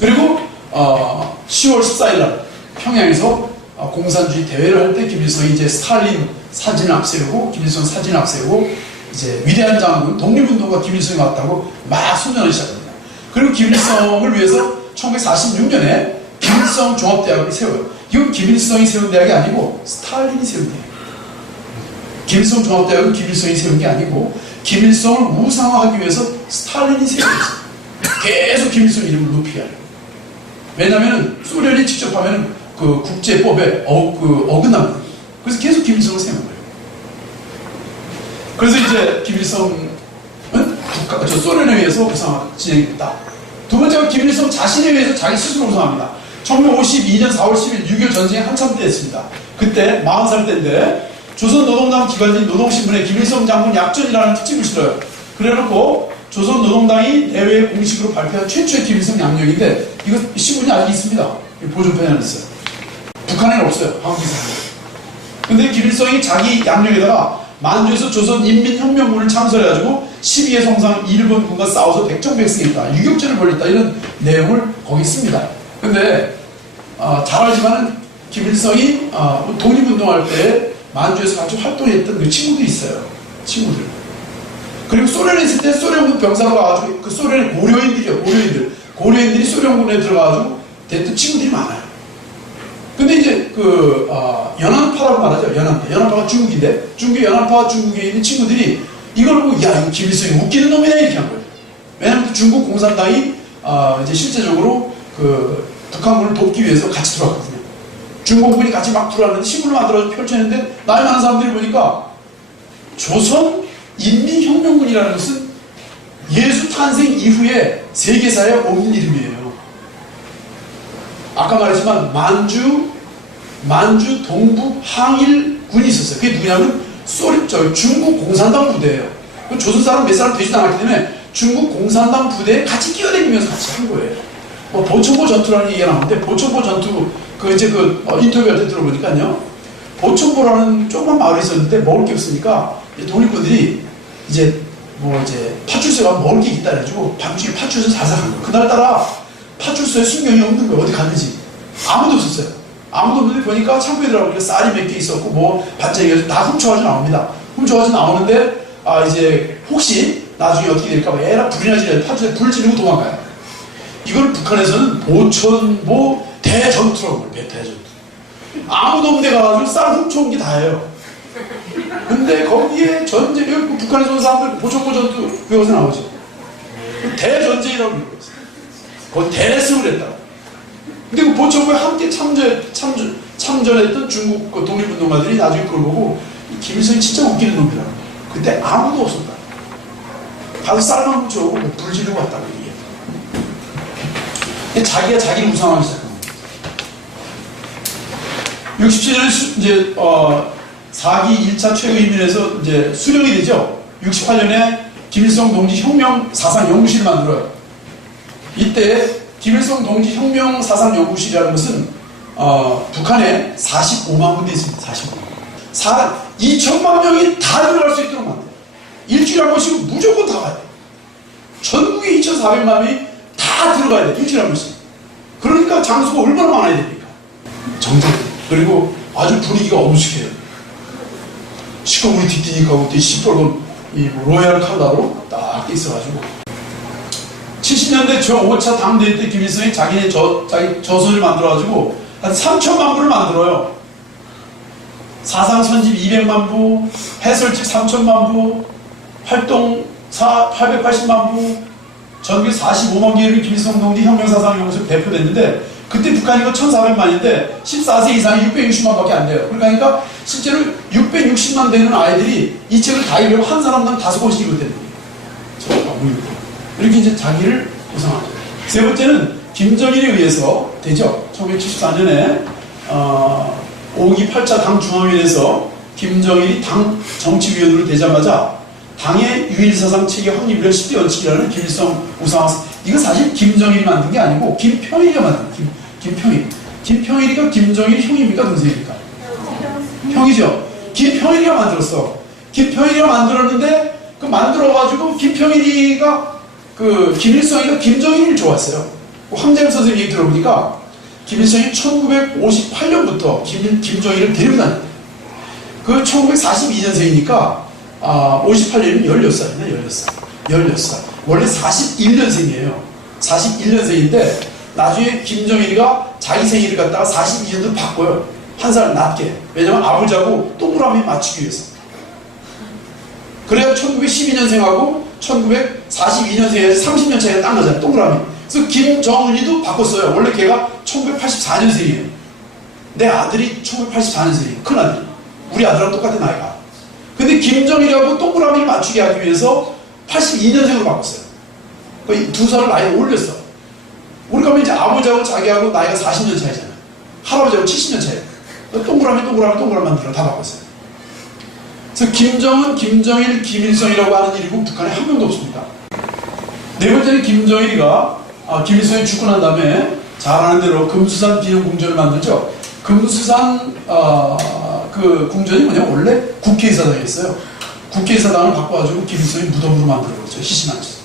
그리고 10월 14일 날 평양에서 공산주의 대회를 할 때 김일성이 이제 스탈린 사진을 앞세우고 김일성 사진을 앞세우고 이제 위대한 장군 독립운동가 김일성이 왔다고 막 선전하기 시작합니다. 그리고 김일성을 위해서 1946년에 김일성 종합대학을 세워요. 이건 김일성이 세운 대학이 아니고 스탈린이 세운 대학이에요. 김일성 종합대학은 김일성이 세운 게 아니고 김일성을 우상화하기 위해서 스탈린이 세운 거죠. 계속 김일성 이름을 높이게 하려고. 왜냐하면 소련이 직접 하면 그 국제법에 어긋나거든요. 그래서 계속 김일성을 세운 거예요. 그래서 이제 김일성은 소련에 의해서 우상화 진행됐다. 두 번째가 김일성 자신에 의해서 자기 스스로 우상합니다. 1952년 4월 10일 6.25 전쟁이 한참 때였습니다. 그때 40살 때인데 조선노동당 기관인 노동신문에 김일성 장군 약전이라는 특집을 실어요. 그래놓고 조선노동당이 대회에 공식으로 발표한 최초의 김일성 양령인데 이거 신문이 아직 있습니다. 보존편에 하나 있어요. 북한에는 없어요. 한국에서. 근데 김일성이 자기 양령에다가 만주에서 조선인민혁명군을 창설해가지고 12회 성상 일본군과 싸워서 백전백승했다. 유격전을 벌였다. 이런 내용을 거기 씁니다. 근데 잘 알지만은 김일성이 독립운동할 때 만주에서 같이 활동했던 그 친구들이 있어요. 친구들. 그리고 소련에 있을 때 소련군 병사로 가가지고 그 소련의 고려인들이요. 고려인들이 소련군에 들어가가지고 됐던 친구들이 많아요. 근데 이제 연안파라고 말하죠. 연안파가 중국인데 중국 연안파 중국에 있는 친구들이 이걸 보고 야 이거 김일성이 웃기는 놈이네 이렇게 한 거예요. 왜냐하면 중국 공산당이 이제 실제적으로 그 북한군을 돕기 위해서 같이 들어왔거든요. 중공군이 같이 막 들어왔는데 신문을 만들어서 펼쳤는데 나이 많은 사람들이 보니까 조선인민혁명군이라는 것은 예수 탄생 이후에 세계사에 없는 이름이에요. 아까 말했지만 만주 동부 항일군이 있었어요. 그게 누구냐면 중국 공산당 부대예요. 조선 사람 몇 사람 되지도 않았기 때문에 중국 공산당 부대에 같이 끼어다니면서 같이 한 거예요. 보천보 전투라는 얘기가 나오는데 보천보 전투 인터뷰할 때 들어보니까요. 보천보라는 조그만 마을이 있었는데 먹을 게 없으니까 독립군들이 이제 파출소가 먹을 게 있다 해가지고 밤중에 파출소 사살한 거예요. 그날따라 파출소에 순경이 없는 거예요. 어디 갔는지. 아무도 없었어요. 아무도 없는데 보니까 창고에 들어가니까 쌀이 몇 개 있었고 반찬이 다 훔쳐가지고 나옵니다. 훔쳐가지고 나오는데 이제 혹시 나중에 어떻게 될까봐 애라 불이나 지르 파출소에 불 지르고 도망가요. 이걸 북한에서는 보천보 대전투라고 해요. 대전투. 아무도 없는 데 가가지고 쌀 훔쳐온 게 다예요. 근데 거기에 전쟁, 북한에서 온 사람들 보천보 전투 그것에 나오죠. 대전쟁이라고 그러고 있어요. 거기 대승을 했다. 근데 그 보천보에 함께 참전했던 중국 독립운동가들이 나중에 그걸 보고 김일성이 진짜 웃기는 놈이라고. 그때 아무도 없었다. 가서 쌀만 묻혀오고 뭐 불을 지르고 왔다고 얘기해. 자기가 자기를 우상하기 시작합니다. 67년에 이제 4기 1차 최고인민에서 이제 수령이 되죠. 68년에 김일성 동지 혁명 사상 연구실을 만들어요. 이때 김일성 동지 혁명 사상 연구실이라는 것은 북한에 45만 군데 있습니다. 45만. 2천만 명이 다 들어갈 수 있도록 만들어요. 일주일에 한 번씩 무조건 다 가야 돼요. 전국에 2,400만 명이 다 들어가야 돼요. 일주일에 한 번씩. 그러니까 장소가 얼마나 많아야 됩니까? 정상. 그리고 아주 분위기가 엄숙해요. 시커물이 뒤띠니까 그때 시뻘건 로얄 컬러로 딱 있어가지고 70년대 저5차 당대회 때 김일성이 자기 저서를 만들어가지고 한 3천만 부를 만들어요. 사상선집 200만 부, 해설집 3천만 부, 활동사 880만 부, 전국 45만 개의 김일성 동지 혁명사상연구소 배포됐는데 그때 북한이 1,400만인데 14세 이상이 660만 밖에 안 돼요. 그러니까 실제로 660만 되는 아이들이 이 책을 다 읽으면 한 사람당 5권씩 읽었다는 거예요. 이렇게 이제 자기를 구성하죠. 세 번째는 김정일에 의해서 되죠. 1974년에 5기 8차 당 중앙위원회에서 김정일이 당 정치위원으로 되자마자 당의 유일사상 체계 확립을 10대 원칙이라는 김일성 우상화. 이거 사실 김정일이 만든 게 아니고 김평일이가 만든 김평일. 김평일이가 김정일 형입니까 동생입니까? 형이죠. 김평일이가 만들었어. 김평일이가 만들었는데 그 만들어가지고 김평일이가 김일성이가 김정일을 좋아했어요. 황재현 선생님 얘기 들어보니까 김일성이 1958년부터 김정일을 데리고 다녔대요. 그 1942년생이니까 58년이면 16살이네. 16살. 원래 41년생이에요. 41년생인데 나중에 김정일이가 자기 생일을 갖다가 42년도 바꿔요. 한 살 낮게. 왜냐면 아버지하고 동그라미 맞추기 위해서. 그래야 1912년생하고 1942년생에서 30년 차이가 딱 나잖아요. 동그라미. 그래서 김정은이도 바꿨어요. 원래 걔가 1984년생이에요. 내 아들이 1984년생이에요. 큰아들이. 우리 아들하고 똑같은 나이가. 근데 김정일하고 동그라미를 맞추게 하기 위해서 82년생으로 바꿨어요. 두 살을 나이를 올렸어. 우리가 이제 아버지하고 자기하고 나이가 40년 차이잖아요. 할아버지하고 70년 차이. 동그라미 만들어 다 바꿨어요. 그래서 김정은, 김정일, 김일성이라고 하는 일이고 북한에 한 명도 없습니다. 네 번째는 김정일이가 김일성이 죽고 난 다음에 잘 아는 대로 금수산 기념궁전을 만들죠. 금수산 그 궁전이 뭐냐 원래 국회의사당이었어요. 국회의사당을 바꿔가지고 김일성이 무덤으로 만들어버렸죠. 희신한 짓.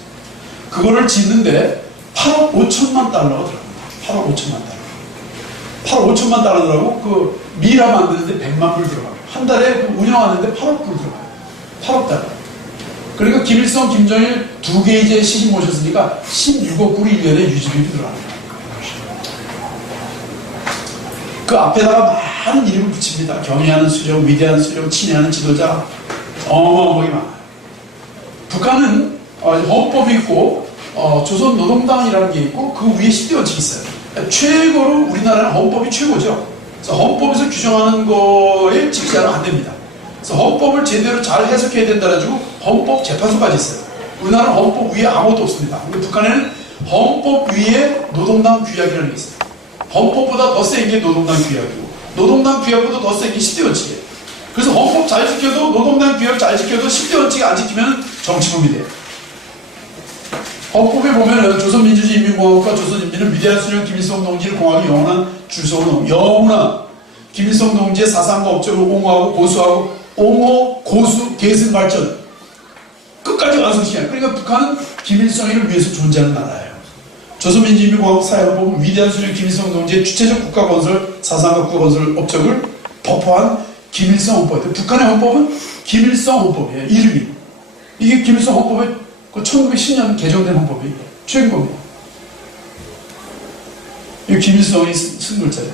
그거를 짓는데 8억 5천만 달러가 들어갑니다. 8억 5천만 달러. 8억 5천만 달러더라고. 그 미라 만드는데 100만 불 들어가요. 한 달에 운영하는데 8억 불 들어가요. 8억 달러. 그러니까 김일성, 김정일 두 개 이제 시신 모셨으니까 16억 불이 1년에 유지비로 들어갑니다. 그 앞에다가 많은 이름을 붙입니다. 경애하는 수령, 위대한 수령, 친애하는 지도자, 어마어마하게 많아요. 북한은 헌법이 있고 조선노동당이라는 게 있고 그 위에 10대 원칙이 있어요. 최고로 우리나라는 헌법이 최고죠. 그래서 헌법에서 규정하는 거에 지키지 않으면 안 됩니다. 그래서 헌법을 제대로 잘 해석해야 된다라고 헌법 재판소까지 있어요. 우리나라는 헌법 위에 아무것도 없습니다. 근데 북한에는 헌법 위에 노동당 규약이라는 게 있어요. 헌법보다 더 센 게 노동당 규약이고 노동당 규약보다 더 센 게 10대 원칙이에요. 그래서 헌법 잘 지켜도 노동당 규약 잘 지켜도 10대 원칙 안 지키면 정치범이 돼요. 헌법에 보면은 조선민주주의인민공화국과 조선인민은 위대한 수령 김일성 동지를 공화국의 영원한 주석으로 영원한 김일성 동지의 사상과 업적을 옹호하고 고수하고 옹호, 고수, 계승, 발전 끝까지 완성시켜요. 그러니까 북한은 김일성이를 위해서 존재하는 나라예요. 조선민주주의인민공화국 사회헌법은 위대한 수령 김일성 동지의 주체적 국가 건설 사상과 국가 건설 업적을 도포한 김일성 헌법이에요. 북한의 헌법은 김일성 헌법이에요. 이름이. 이게 김일성 헌법의 1910년 개정된 헌법이에요. 최근법이에요. 이 김일성이 쓴 글자예요.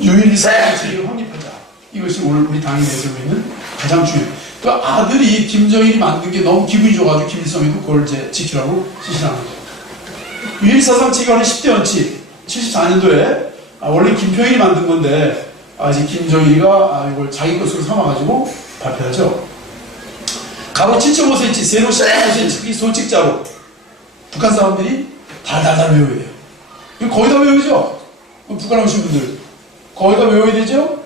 유일히 사회주의를 확립하자. 이것이 오늘 우리 당이 내세우고 있는 가장 중요해요. 그 아들이 김정일이 만든 게 너무 기분이 좋아가지고 김일성이도 그걸 이제 지키라고 지시하는 거죠. 유일사상 체계관의 10대 원칙 74년도에 원래 김평일이 만든 건데 이제 김정일이가 이걸 자기 것으로 삼아가지고 발표하죠. 가로 7.5cm, 세로 15cm 솔직자로 북한 사람들이 달달달 외워야 돼요. 이거 거의 다 외우죠? 북한 오신 분들 거의 다 외워야 되죠?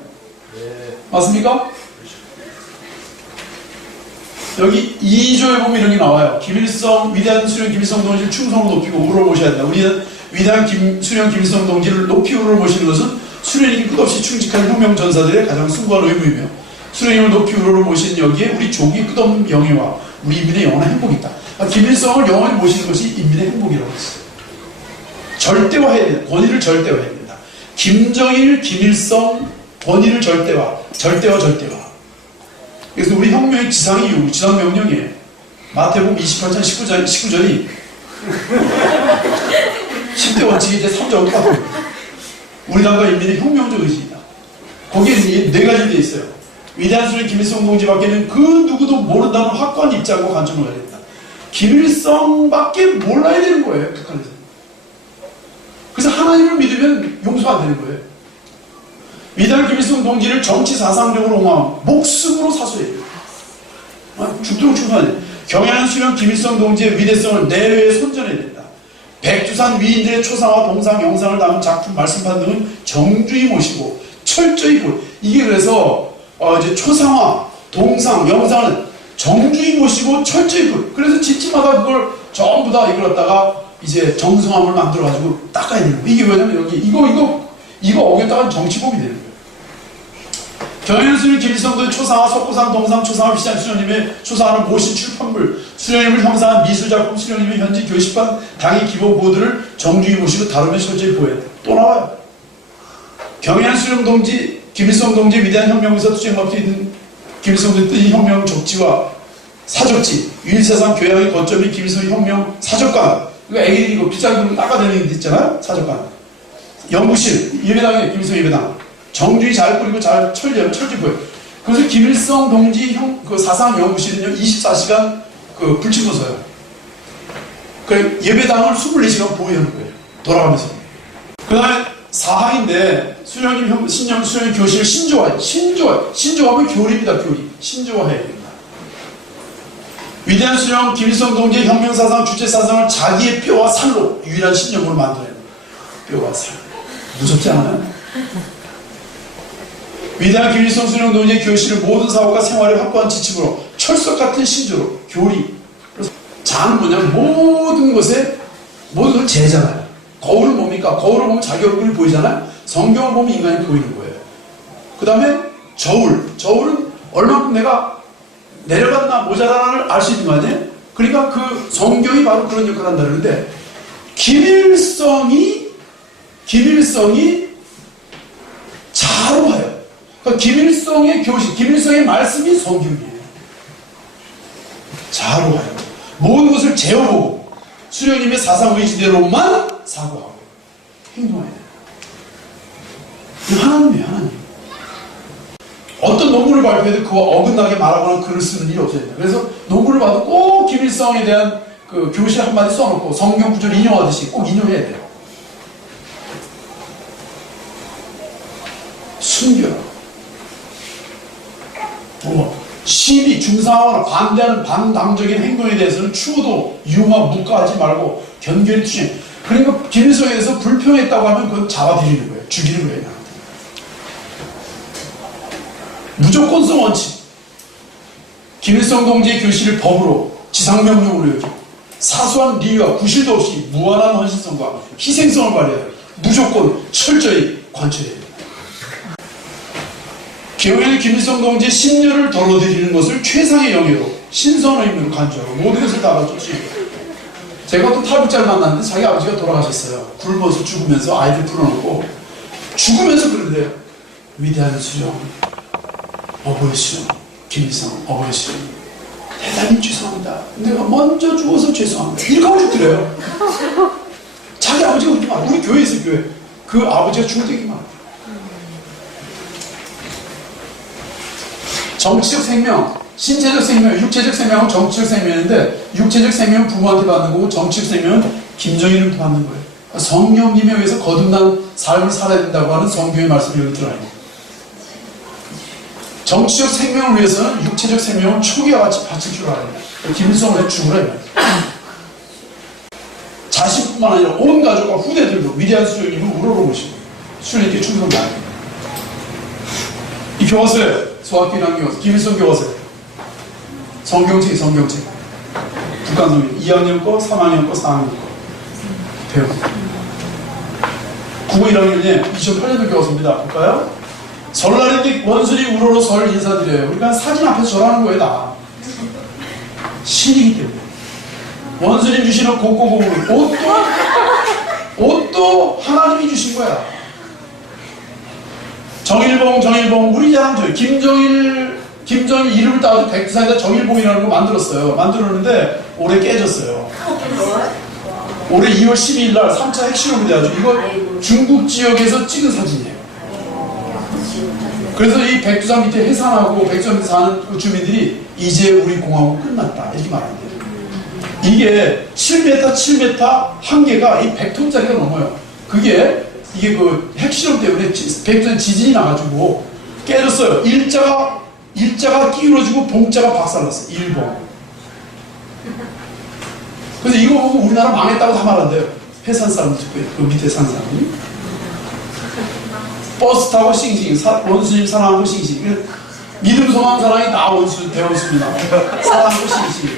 네. 맞습니까? 여기 2조에 보면 이런 게 나와요. 위대한 수령 김일성 동지를 충성으로 높이고 우러러 모셔야 된다. 우리는 위대한 수령 김일성 동지를 높이 우러러 모시는 것은 수령에게 끝없이 충직한 혁명 전사들의 가장 숭고한 의무이며, 수령님을 높이 우러러 모시는 여기에 우리 조국의 끝없는 명예와 우리 인민의 영원한 행복이 있다. 그러니까 김일성을 영원히 모시는 것이 인민의 행복이라고 했어요. 절대화해야 된다. 권위를 절대화해야 된다. 김정일, 김일성, 권위를 절대화. 그래서 우리 혁명의 지상이 지상명령이에요. 마태복음 28장 19절이 10대 원칙이 이제 3절로 똑같아요. 우리 당과 인민의 혁명적 의지이다. 거기에 네 가지 되어 있어요. 위대한 수령 김일성 동지밖에는 그 누구도 모른다는 확고한 입장과 관점을 가져야 된다. 김일성밖에 몰라야 되는 거예요, 북한에서. 그래서 하나님을 믿으면 용서가 안 되는 거예요. 위대한 김일성 동지를 정치 사상적으로 옹호하고 목숨으로 사수해야 돼요. 죽도록 충성해야 돼요. 경애하는 수령 김일성 동지의 위대성을 내외에 선전해야 된다. 백두산 위인들의 초상화, 동상, 영상을 담은 작품, 말씀판 등은 정주히 모시고 철저히 이게 그래서 이제 초상화, 동상, 영상을 정주히 모시고 철저히 그래서 집집마다 그걸 전부 다 이걸 갖다가 이제 정성함을 만들어가지고 닦아야 되는 거예요. 이게 왜냐면 여기 이거 어겼다가 정치범이 되는 거예요. 경애하는 수령 김일성 동지 초상화, 석고상, 동상, 초상화, 휘장 수령님의 초상화를 모신 출판물, 수령님을 형상한 미술작품, 수령님의 현지 교시판, 당의 기본 보드를 정주히 모시고 다루며 철저히 보여야 돼요. 또 나와요. 경애하는 수령 동지, 김일성 동지의 위대한 혁명에서 투쟁밖에 있는 김일성 동지의 혁명 적지와 사적지, 유일세상 교양의 거점인 김일성 혁명 사적관, 그러니까 애기들이 이거 비싼 돈 닦아내는 데 있잖아요? 사적관. 연구실, 예배당에 김일성 예배당. 정주히 잘 꾸리고 잘 철저히 보여요. 그래서 김일성 동지 그 사상 연구실은요, 24시간 그 불침서요. 그 예배당을 24시간 보호하는 거예요. 돌아가면서. 그 다음에 사항인데, 수령님 수령님 교실을 신조하면 교리입니다, 교리. 신조화해야 됩니다. 위대한 수령 김일성 동지의 혁명사상, 주체사상을 자기의 뼈와 살로 유일한 신념으로 만들어요. 뼈와 살. 무섭지 않아요? 위대한 김일성 수령 동지의 교실을 모든 사업과 생활의 확고한 지침으로 철석 같은 신조로 교리. 장은 뭐냐면 모든 것을 재잖아요. 거울은 뭡니까? 거울을 보면 자기 얼굴이 보이잖아요. 성경을 보면 인간이 보이는 거예요. 그 다음에 저울은 얼마큼 내가 내려갔나 모자라나를 알 수 있는 거 아니에요? 그러니까 그 성경이 바로 그런 역할을 한다 그러는데, 김일성이 자로하여. 그러니까 김일성의 교실, 김일성의 말씀이 성경이에요. 자로하여. 모든 것을 재어보고 수령님의 사상의지대로만 사고하고 행동해야 돼요. 하나님이에요, 하나님. 어떤 논문을 발표해도 그와 어긋나게 말하거나 글을 쓰는 일이 없어야 돼요. 그래서 논문을 봐도 꼭 김일성에 대한 그 교실 한마디 써놓고 성경 구절을 인용하듯이 꼭 인용해야 돼요. 순결하고 시비, 중상하거나 반대하는 반당적인 행동에 대해서는 추호도, 유마, 묵과하지 말고 견결히 투쟁. 그러니까 김일성에 대해서 불평했다고 하면 그건 잡아들이는 거예요. 죽이는 거예요. 무조건성 원칙. 김일성 동지의 교실을 법으로, 지상명령으로 여기고 사소한 리와 구실도 없이 무한한 헌신성과 희생성을 발휘해요. 무조건 철저히 관철해야 돼요. 경애의 김일성 동지의 심려를 덜어드리는 것을 최상의 영예로, 신선의 의미로 간주하고 모든 것을 다 갖췄지. 제가 또 탈북자를 만났는데 자기 아버지가 돌아가셨어요. 굶어서 죽으면서 아이들 풀어놓고 죽으면서 그런데요. 위대한 수령, 어버이 수령, 김일성 어버이 수령, 대단히 죄송합니다. 내가 먼저 죽어서 죄송합니다. 이렇게 하고 죽더래요. 자기 아버지가 그렇게 말. 우리 교회에 있어요, 교회. 그 아버지가 죽을 때 이렇게 말. 정치적 생명, 신체적 생명, 육체적 생명은 정치적 생명인데, 육체적 생명은 부모한테 받는 거고 정치적 생명은 김정일한테 받는 거예요. 그러니까 성령님에 의해서 거듭난 삶을 살아야 된다고 하는 성경의 말씀이 여기 들어있는 거예요. 정치적 생명을 위해서는 육체적 생명을 초기와 같이 바칠 줄 알아야 돼. 김일성을 죽으라 이 말이야. 자신뿐만 아니라 온 가족과 후대들도 위대한 수령님을 우러러보시고 수령님께 충성다. 이 교과서에 소학교 1학년 교과서 김일성 교과서에 성경책 북한 성경 2학년 거 3학년 거 4학년 거 배우고 국어 1학년에 2008년도 교과서입니다. 볼까요? 설날인데 원수님 우러러 설 인사드려요. 그러니까 사진 앞에서 절하는 거예요. 다 신이기 때문에 원수님 주시는 곡곡곡으로 옷도 하나님이 주신 거야. 정일봉 우리 자랑 김정일 이름을 따서 백두산에다 정일봉이라는 거 만들었어요. 만들었는데 올해 깨졌어요. 올해 2월 12일 날 3차 핵실험이 돼가지고 이거 중국 지역에서 찍은 사진이에요. 그래서 이 백두산 밑에 해산하고 백두산 밑에 사는 그 주민들이 이제 우리 공화국 끝났다 이렇게 말합니다. 이게 7m 한계가 이 100톤짜리가 넘어요. 이게 그 핵실험 때문에 백두산 지진이 나가지고 깨졌어요. 일자가 기울어지고 봉자가 박살났어요. 일봉. 그래서 이거 보고 우리나라 망했다고 다 말한대요. 해산 사람들, 그 밑에 산 사람이. 버스 타고 싱싱, 원수님 사랑하고 싱싱. 믿음, 소망, 사랑이 다 대원수입니다. 사랑하고 싱싱.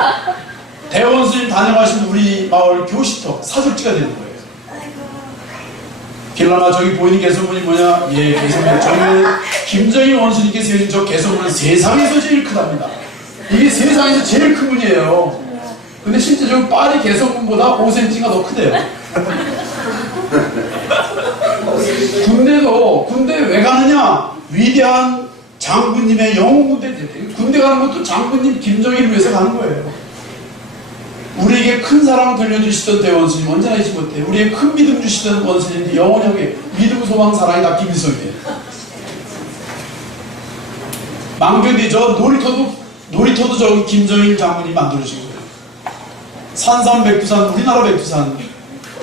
대원수님 다녀가신 우리 마을 교시터, 사적지가 되는 거예요. 길라마 저기 보이는 개선문이 뭐냐? 예, 개선문. 저기 김정일 원수님께서 세우신 저 개선문은 세상에서 제일 크답니다. 이게 세상에서 제일 큰 문이에요. 근데 실제 저 파리 개선문보다 5cm가 더 크대요. 군대 왜 가느냐? 위대한 장군님의 영웅군대. 군대 가는 것도 장군님 김정일을 위해서 가는 거예요. 우리에게 큰 사랑을 들려주시던 대원수님 언제나 잊지 못해. 우리에게 큰 믿음 주시던 원수님 영원하게 믿음, 소망, 사랑이 다 김일성이에요. 망교디 저 놀이터도 저기 김정일 장군이 만들어주신 거예요. 산산 백두산, 우리나라 백두산,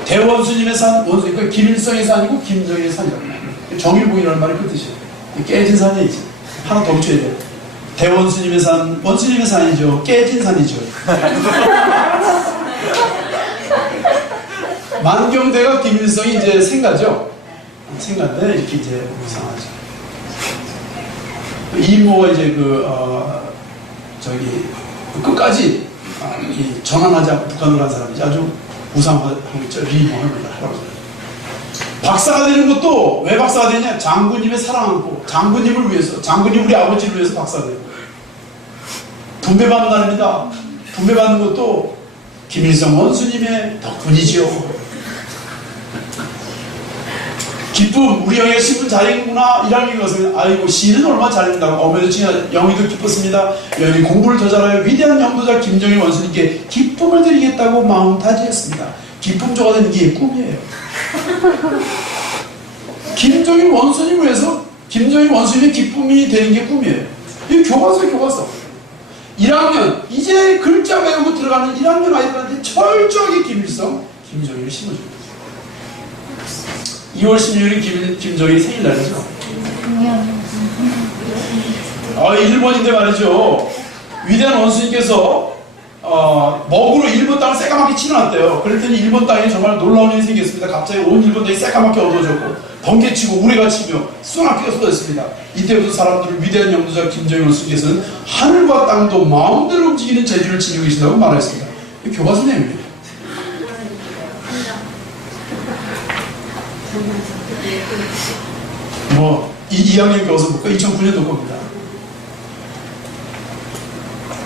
대원수님의 산, 원수님, 그러니까 김일성의 산이고 김정일의 산이라고 해요. 정일봉이라는 말이 그 뜻이에요. 깨진 산이지. 하나 더 붙여야 돼요. 대원수님의 산, 원수님의 산이죠. 깨진 산이죠. 만경대가 김일성이 이제 생가죠. 생가인데 이렇게 이제 무상하죠. 이모가 이제 끝까지 전환하지 않고 북한으로 간 사람이지. 아주 우상하고 있죠. 리모합니다. 박사가 되는 것도 왜 박사가 되냐? 장군님의 사랑 안고 장군님을 위해서, 장군님 우리 아버지를 위해서 박사가 되는 거예요. 분배받는 날입니다. 분배받는 것도 김일성 원수님의 덕분이지요. 기쁨, 우리 영희가 시분 잘 읽는구나. 1학년 가서 아이고 시는 얼마나 잘 읽는다고. 어머니 영희도 기뻤습니다. 영희 공부를 더 잘하여 위대한 영도자 김정일 원수님께 기쁨을 드리겠다고 마음 다지했습니다. 기쁨조가 되는 게 꿈이에요. 김정일 원수님을 위해서 김정일 원수님의 기쁨이 되는 게 꿈이에요. 이게 교과서. 1학년 이제 글자 배우고 들어가는 1학년 아이들한테 철저하게 김정일을 심어줍니다. 2월 16일이 김정일 생일날이죠. 일본인데 말이죠. 위대한 원수님께서 먹으로 일본 땅을 새까맣게 치러놨대요. 그랬더니 일본 땅에 정말 놀라운 일이 생겼습니다. 갑자기 온 일본 땅이 새까맣게 어두워졌고 번개치고 우레가 치며 쏘나비가 쏟아졌습니다. 이때부터 사람들을 위대한 영도자 김정일 원수님께서는 하늘과 땅도 마음대로 움직이는 재주를 지니고 계신다고 말했습니다. 교과서 내용입니다. 이 2학년 교과서 볼까? 2009년도 겁니다.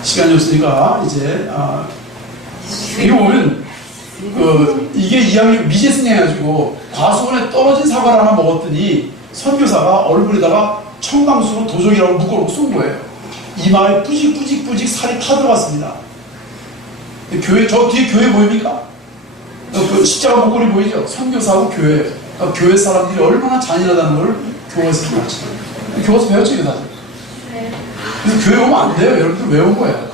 시간이 없으니까 이제 이거 보면 이게 2학년 미제승 해가지고 과수원에 떨어진 사과를 하나 먹었더니 선교사가 얼굴에다가 청강수로 도적이라고 묶어놓고 쏜 거예요. 이마에 뿌직 살이 타들어갔습니다. 저 뒤에 교회 보입니까? 그 십자가 목걸이 보이죠? 선교사하고 교회. 그러니까 교회 사람들이 얼마나 잔인하다는 걸 교과에서 배웠지. 교과서 배웠죠, 이거 다들. 그래서 교회 오면 안 돼요. 여러분들 왜 온 거예요?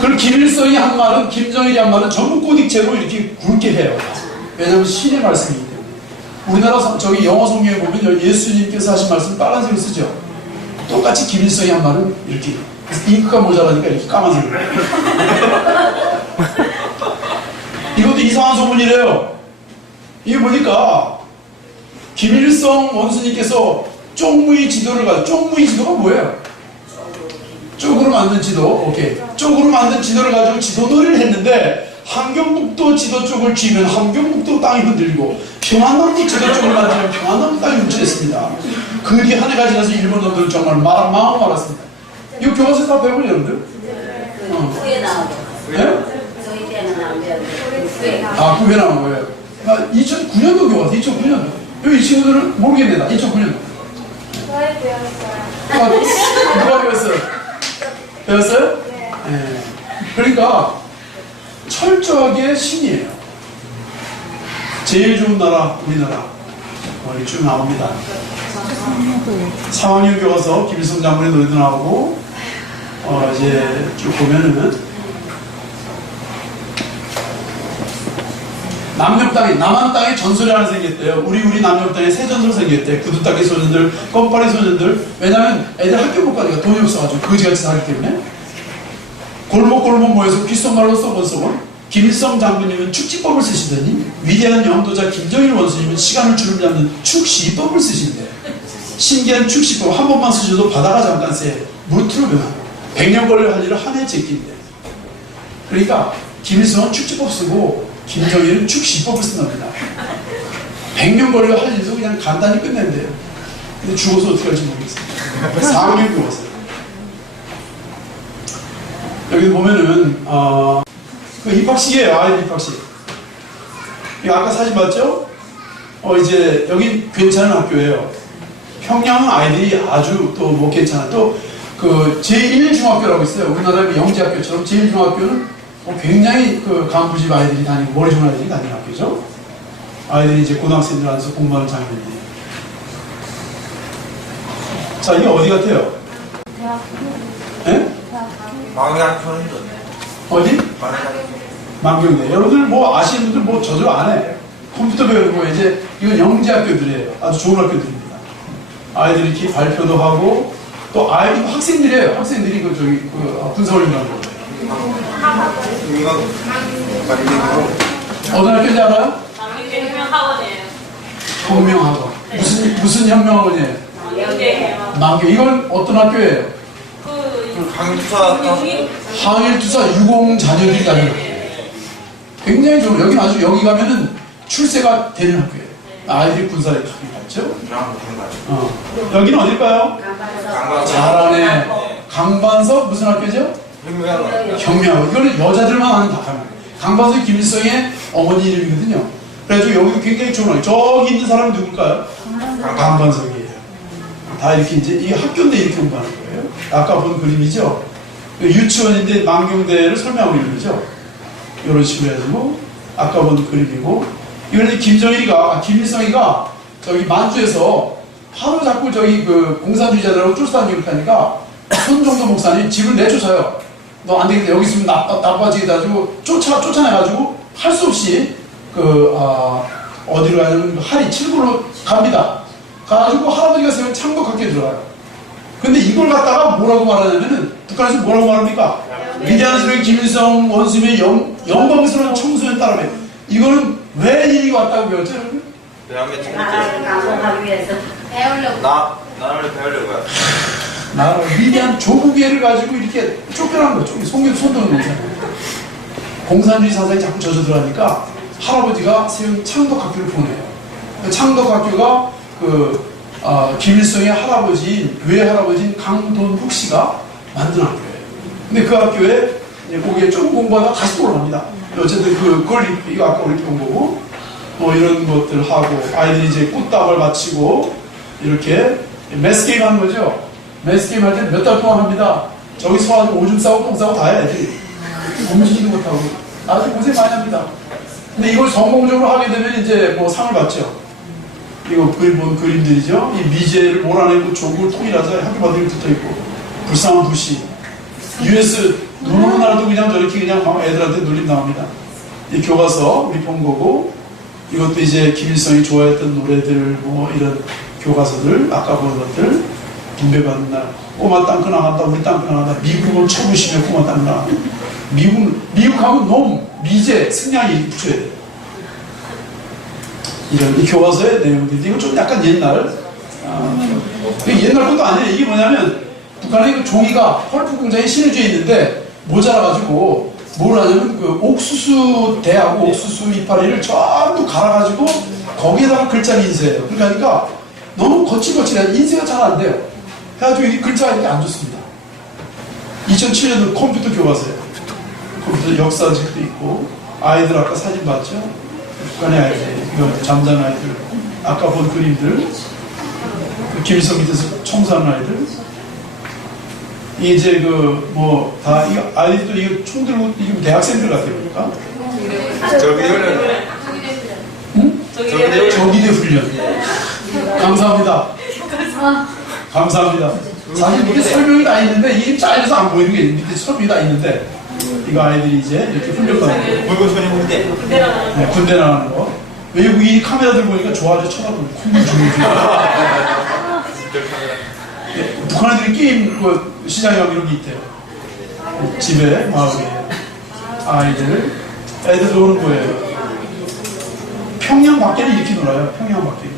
그리고 김일성이 한 말은, 김정일이 한 말은 전부 꼬딕체로 이렇게 굵게 해요. 왜냐하면 신의 말씀이기 때문에. 우리나라 저기 영어 성경에 보면 예수님께서 하신 말씀 빨간색으로 쓰죠. 똑같이 김일성이 한 말은 이렇게 잉크가 모자라니까 이렇게 까만색으로. 이것도 이상한 소문이래요. 이게 보니까 김일성 원수님께서 쪽무이 지도를 가지고, 쪽무이 지도가 뭐예요? 쪽으로 만든 지도, 오케이. 쪽으로 만든 지도를 가지고 지도놀이를 했는데 함경북도 지도 쪽을 쥐면 함경북도 땅이 흔들리고 평안남도 지도 쪽을 만지면 평안남도 땅이 움츠렸습니다. 그 뒤에 한 해가 지나서 일본 놈들은 정말 망하고 말았습니다. 이거 교과서에 다 배우죠, 여러분들? 후에 나오죠. 네? 저희 때는 안 배웠는데 아, 그게 나온 거예요. 2009년도 교과서, 2009년도. 여기 이 친구들은 모르겠네, 나. 2009년도. 저희 배웠어요. 누가 배웠어요? 배웠어요? 네. 네. 그러니까 철저하게 신이에요. 제일 좋은 나라, 우리나라. 여기 쭉 나옵니다. 3학년 교과서, 김일성 장군의 노래도 나오고, 이제 쭉 보면은, 남녘 땅에, 남한 땅에 전설이 하나 생겼대요. 우리 남녘 땅에 새 전설 생겼대. 구두 닦이 소년들, 껌파리 소년들. 왜냐면 애들 학교 못 가니까 돈이 없어가지고 거지같이 살기 때문에. 골목골목 모여서 귓속말로 써본 김일성 장군님은 축지법을 쓰시더니 위대한 영도자 김정일 원수님은 시간을 주름 잡는 축시법을 쓰신대. 신기한 축시법 한 번만 쓰셔도 바다가 잠깐 새 무트로 변하고 100년 걸려 할 일을 한 해에 제낀대. 그러니까 김일성은 축지법 쓰고 김정일은 축시법을 쓴답니다. 100년 걸려 할 일도 그냥 간단히 끝낸대요. 근데 죽어서 어떻게 할지 모르겠어요. 4학년 교과서요. 여기 보면은 그 입학식이에요. 아이들 입학식. 이거 아까 사진 봤죠? 이제 여기 괜찮은 학교예요. 평양은 아이들이 아주 또 뭐 괜찮아. 또 그 제1중학교라고 있어요. 우리나라의 영재학교처럼 제1중학교는 굉장히 그 간부집 아이들이 다니고 머리 좋은 아이들이 다니는 학교죠. 아이들이 이제 고등학생들 안에서 공부하는 장면이에요. 자, 이게 어디 같아요? 예? 망약촌 어디? 망경대. 여러분들 뭐 아시는 분들 뭐 저절 안 해. 컴퓨터 배우고 이제 이건 영재학교들이에요. 아주 좋은 학교들입니다. 아이들이 이렇게 발표도 하고 또 아이들 학생들이에요. 학생들이 그 저기 그 군사훈련하는 거. 어느 학교인지 알아요? 혁명학원이에요. 혁명학원. 무슨 혁명학원이에요? 망경. 이건 어떤 학교예요? 항일투사 유공 자녀들이 다니는 학교예요. 굉장히 좋은. 여기 아주 여기 가면은 출세가 되는 학교예요. 아이들이 군사에 갔죠. 여기는 어딜까요? 잘하네. 강반석 무슨 학교죠? 혁명학원. 이거는 여자들만 아는 학교예요. 강반석 김일성의 어머니 이름이거든요. 그래가지고 여기도 굉장히 좋은 학교. 저기 있는 사람은 누굴까요? 강반석이에요. 다 이렇게 이제 이 학교인데 이렇게 공부하는 거예요. 아까 본 그림이죠. 유치원인데 망경대를 설명하고 있는 거죠. 이런 식으로 해가지고 아까 본 그림이고, 이거는 김일성이가 저기 만주에서 하루 자꾸 저기 그 공산주의자들하고 쫓아다니고 하니까 손정도 목사님 집을 내쫓아요. 너 안 되겠다. 여기 있으면 나빠지겠다 해가지고 쫓아내가지고 할 수 없이 어디로 가냐면 하리 칠구로 갑니다. 가가지고 할아버지가 세운 창덕학교에 들어가요. 근데 이걸 갖다가 뭐라고 말하냐면은 북한에서 뭐라고 말합니까? 위대한 수령 김일성 원수님의 영광스러운 청소년 딸아배. 이거는 왜 이리 왔다고 배웠죠, 여러분? 나라를 강성하기 위해서 배우려고. 나를 배우려고요. 나라를 위대한 조국애를 가지고 이렇게 쫓겨난 거죠. 손도는 거잖아요. 공산주의 사상이 자꾸 젖어들어가니까 할아버지가 세운 창덕학교를 보내요. 창덕학교가 김일성의 할아버지인, 외할아버지인 강돈국 씨가 만든 학교예요. 근데 그 학교에 이제 거기에 조금 공부하다가 다시 돌아갑니다. 어쨌든 그걸 이거 아까 우리 본 거고, 뭐 이런 것들 하고, 아이들이 이제 꽃다발 마치고, 이렇게 매스게임 하는 거죠. 매스게임 할 때 몇 달 동안 합니다. 저기서 와가지고 오줌 싸고 똥 싸고 다 해야 돼. 움직이도 못하고. 아주 고생 많이 합니다. 근데 이걸 성공적으로 하게 되면 이제 뭐 상을 받죠. 이거 본 그림들이죠. 이 미제를 몰아내고 조국을 통일하자 학교 바닥에 붙어있고, 불쌍한 부시. US 누르는 날도 그냥 저렇게 그냥 막 애들한테 놀림 나옵니다. 이 교과서 우리 본 거고, 이것도 이제 김일성이 좋아했던 노래들, 뭐 이런 교과서들, 아까 본 것들, 분배받는 날, 꼬마 땅크 나간다, 우리 땅크 나간다, 미국을 쳐부시며 꼬마 땅크 나간다. 미국하고 놈, 미제, 승냥이 붙여야 돼. 이런 이 교과서의 내용들이, 이거 좀 약간 옛날, 옛날 것도 아니에요. 이게 뭐냐면, 북한의 그 종이가 펄프 공장에 신해져 있는데, 모자라가지고, 뭘 하냐면, 그 옥수수 대하고 옥수수 이파리를 전부 갈아가지고, 거기에다가 글자를 인쇄해요. 그러니까, 너무 거칠거칠해. 인쇄가 잘 안 돼요. 해가지고 이 글자가 이렇게 안 좋습니다. 2007년도 컴퓨터 교과서예요. 컴퓨터 역사책도 있고, 아이들 아까 사진 봤죠? 북한의 아이들, 이거 잠자는 아이들, 아까 본 그림들, 그 김일성 밑에서 청소하는 아이들, 이제 다, 이거 아이들도 이거 총 들고, 이거 대학생들 같아요, 그러니까. 저기 훈련. 응? 저기대 훈련. 감사합니다. 감사합니다. 사실 밑에 설명이 다 있는데, 이게 잘려서 안 보이는 게 밑에 설명이 다 있는데, 이거 아이들이 이제 이렇게 훈련받는 거. 물건 손이 군대. 네, 군대 나가는 거. 외국인이 카메라들 보니까 좋아져 쳐다보고, 쿵쿵 주무주고. 네, 북한 애들이 게임, 시장에 가면 이런 게 있대요. 집에, 마을에. 아이들. 애들 노는 거예요. 평양 밖에는 이렇게 놀아요. 평양 밖에.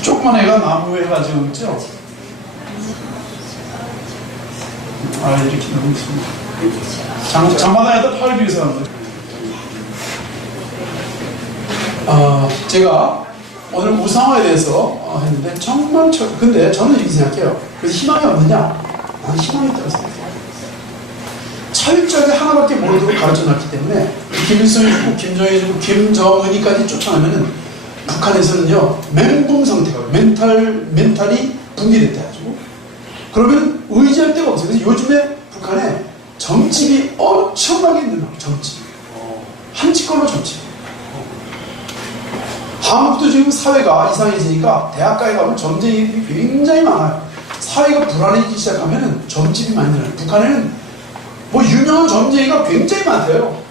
조그만 애가 나무에 가지고 있죠? 이렇게 놀고 있습니다. 장마당에다 팔기 위해서 하는 거예요. 제가 오늘 무상화에 대해서 했는데 정말 근데 저는 이렇게 생각해요. 그래서 희망이 없느냐? 나는 희망이 있다고 생각해요. 철저하게 하나밖에 모르도록 가르쳐놨기 때문에 김일성이 죽고 김정일이 죽고 김정은이까지 쫓아내면은 북한에서는요 멘붕 상태가 멘탈이 붕괴됐다 가지고 그러면 의지할 데가 없어요. 그래서 요즘에 북한에 점집이 엄청나게 늘어나요. 점집. 한치걸로 점집. 한국도 지금 사회가 이상해지니까 대학가에 가면 점쟁이들이 굉장히 많아요. 사회가 불안해지기 시작하면 점집이 많이 늘어나요. 북한에는 뭐 유명한 점쟁이가 굉장히 많대요.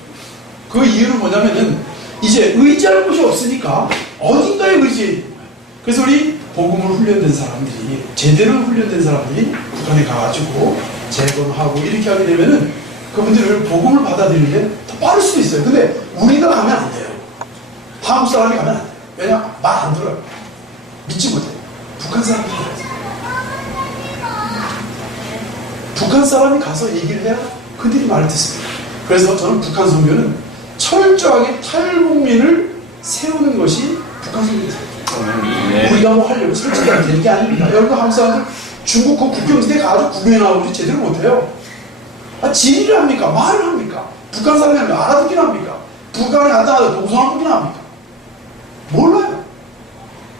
그 이유는 뭐냐면은 이제 의지할 곳이 없으니까 어딘가에 의지해. 그래서 우리 복음을 훈련된 사람들이 제대로 훈련된 사람들이 북한에 가가지고 재건하고 이렇게 하게 되면은 그분들을 복음을 받아들이는 더 빠를 수도 있어요. 근데 우리가 가면 안 돼요. 한국 사람이 가면 안 돼요. 왜냐? 말 안 들어요. 믿지 못해요. 북한 사람이 가요. 북한 사람이 가서 얘기를 해야 그들이 말을 듣습니다. 그래서 저는 북한 선교는 철저하게 탈북민을 세우는 것이 북한 선교입니다. 우리가 뭐 하려고 설치가 되는 게 아닙니다. 여러분 한국 사람들 중국 그 국경지대 가서 구경해 나오지 제대로 못해요. 지리를 합니까? 말을 합니까? 북한 사람이 알아듣기를 합니까? 북한에 갔다가 동서남북이나 합니까? 몰라요.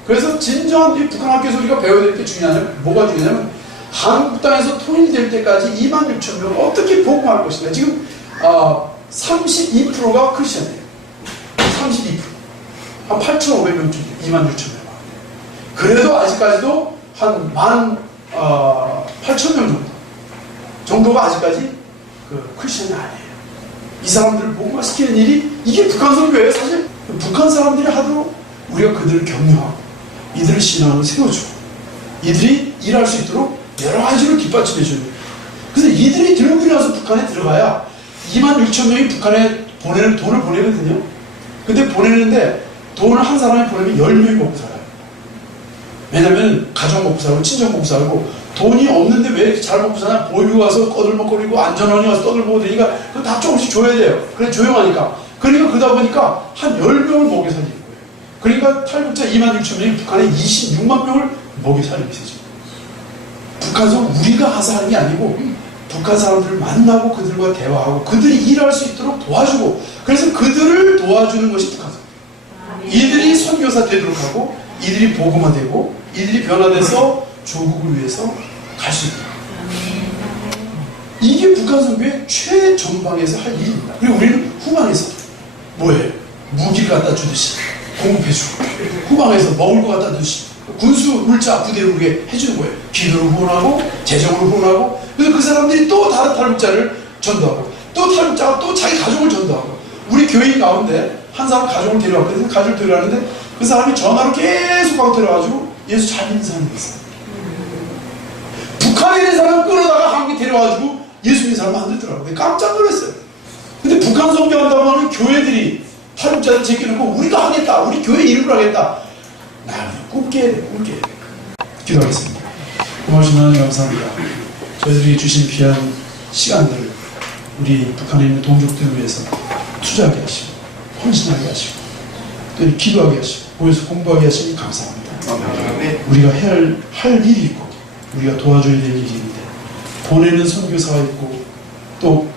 그래서 진정한 이 북한 학교에서 우리가 배워야 될 게 중요하냐면 뭐가 중요하냐면 한국 땅에서 통일될 때까지 26,000명 어떻게 복음할 것인가. 지금 32%가 크리스천이에요. 32%. 한 8,500명 중에 26,000명. 그래도 아직까지도 한 18,000명 정도가 아직까지 크리스천이 아니에요. 이 사람들을 복음화시키는 일이 이게 북한 선교예요. 사실 북한 사람들이 하도록 우리가 그들을 격려하고 이들의 신앙을 세워주고 이들이 일할 수 있도록 여러 가지로 뒷받침해 주는 거예요. 그래서 이들이 들고 일어나서 북한에 들어가야 26,000명이 북한에 돈을 보내거든요. 근데 보내는데 돈을 한 사람이 보내면 10명이 먹고 살아요. 왜냐면 가족 먹고 살고 친정 먹고 살고 돈이 없는데 왜 이렇게 잘 먹고 사냐? 보육이 와서 떠들먹거리고 안전원이 와서 떠들먹고 되니까 그거 다 조금씩 줘야 돼요. 그래 조용하니까. 그러니까 그러다 보니까 한 10명을 먹여 살리는 거예요. 그러니까 탈북자 26,000명이 북한에 26만 명을 먹여 살리고 있어요. 북한에서 우리가 가서 하는 게 아니고 북한 사람들을 만나고 그들과 대화하고 그들이 일할 수 있도록 도와주고 그래서 그들을 도와주는 것이 북한서. 이들이 선교사 되도록 하고 이들이 복음화되고 이들이 변화돼서 조국을 위해서 갈 수 있다. 이게 북한 선교의 최전방에서 할 일입니다. 그리고 우리는 후방에서 뭐예요? 무기를 갖다 주듯이 공급해주고 후방에서 먹을 거 갖다 주듯이 군수 물자 부대를 우리게 해주는 거예요. 기도로 후원하고 재정으로 후원하고 그래서 그 사람들이 또 다른 탈북자를 전도하고 또 탈북자가 또 자기 가족을 전도하고 우리 교인 가운데 한 사람 가족을 데려왔거든요. 가족을 데려왔는데 그 사람이 전화로 계속 하고 데려와가지고 예수 잘 믿는 사람이 있어요. 북한에 있는 사람 끌어다가 한국에 데려와가지고 예수 믿는 사람 만들더라고요. 내가 깜짝 놀랐어요. 근데 북한 선교한다고 하는 교회들이 탈북자들 제껴놓고 우리가 하겠다. 우리 교회 이름으로 하겠다. 나는 꿈깨야 돼. 꿈깨야 돼. 기도하겠습니다. 고마우신 하나님 감사합니다. 저희들이 주신 귀한 시간들을 우리 북한에 있는 동족들을 위해서 투자하게 하시고 헌신하게 하시고 또 기도하게 하시고 모여서 공부하게 하시니 감사합니다. 우리가 할 일이 있고 우리가 도와줘야 될 일이 있는데 보내는 선교사가 있고 또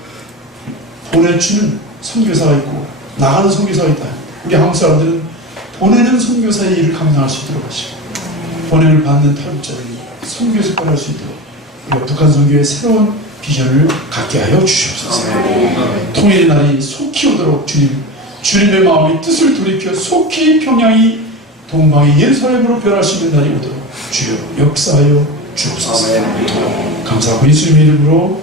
보내주는 선교사가 있고 나가는 선교사가 있다. 우리 한국 사람들은 보내는 선교사의 일을 감당할 수 있도록 하시고 보냄을 받는 탈북자들이 선교에서 꺼낼 수 있도록 우리가 북한 선교의 새로운 비전을 갖게 하여 주시옵소서. 통일의 날이 속히 오도록 주님의 마음이 뜻을 돌이켜 속히 평양이 동방의 예루살렘으로 변할 수 있는 날이 오도록 주여 역사하여 주옵소서. 감사하고 예수님의 이름으로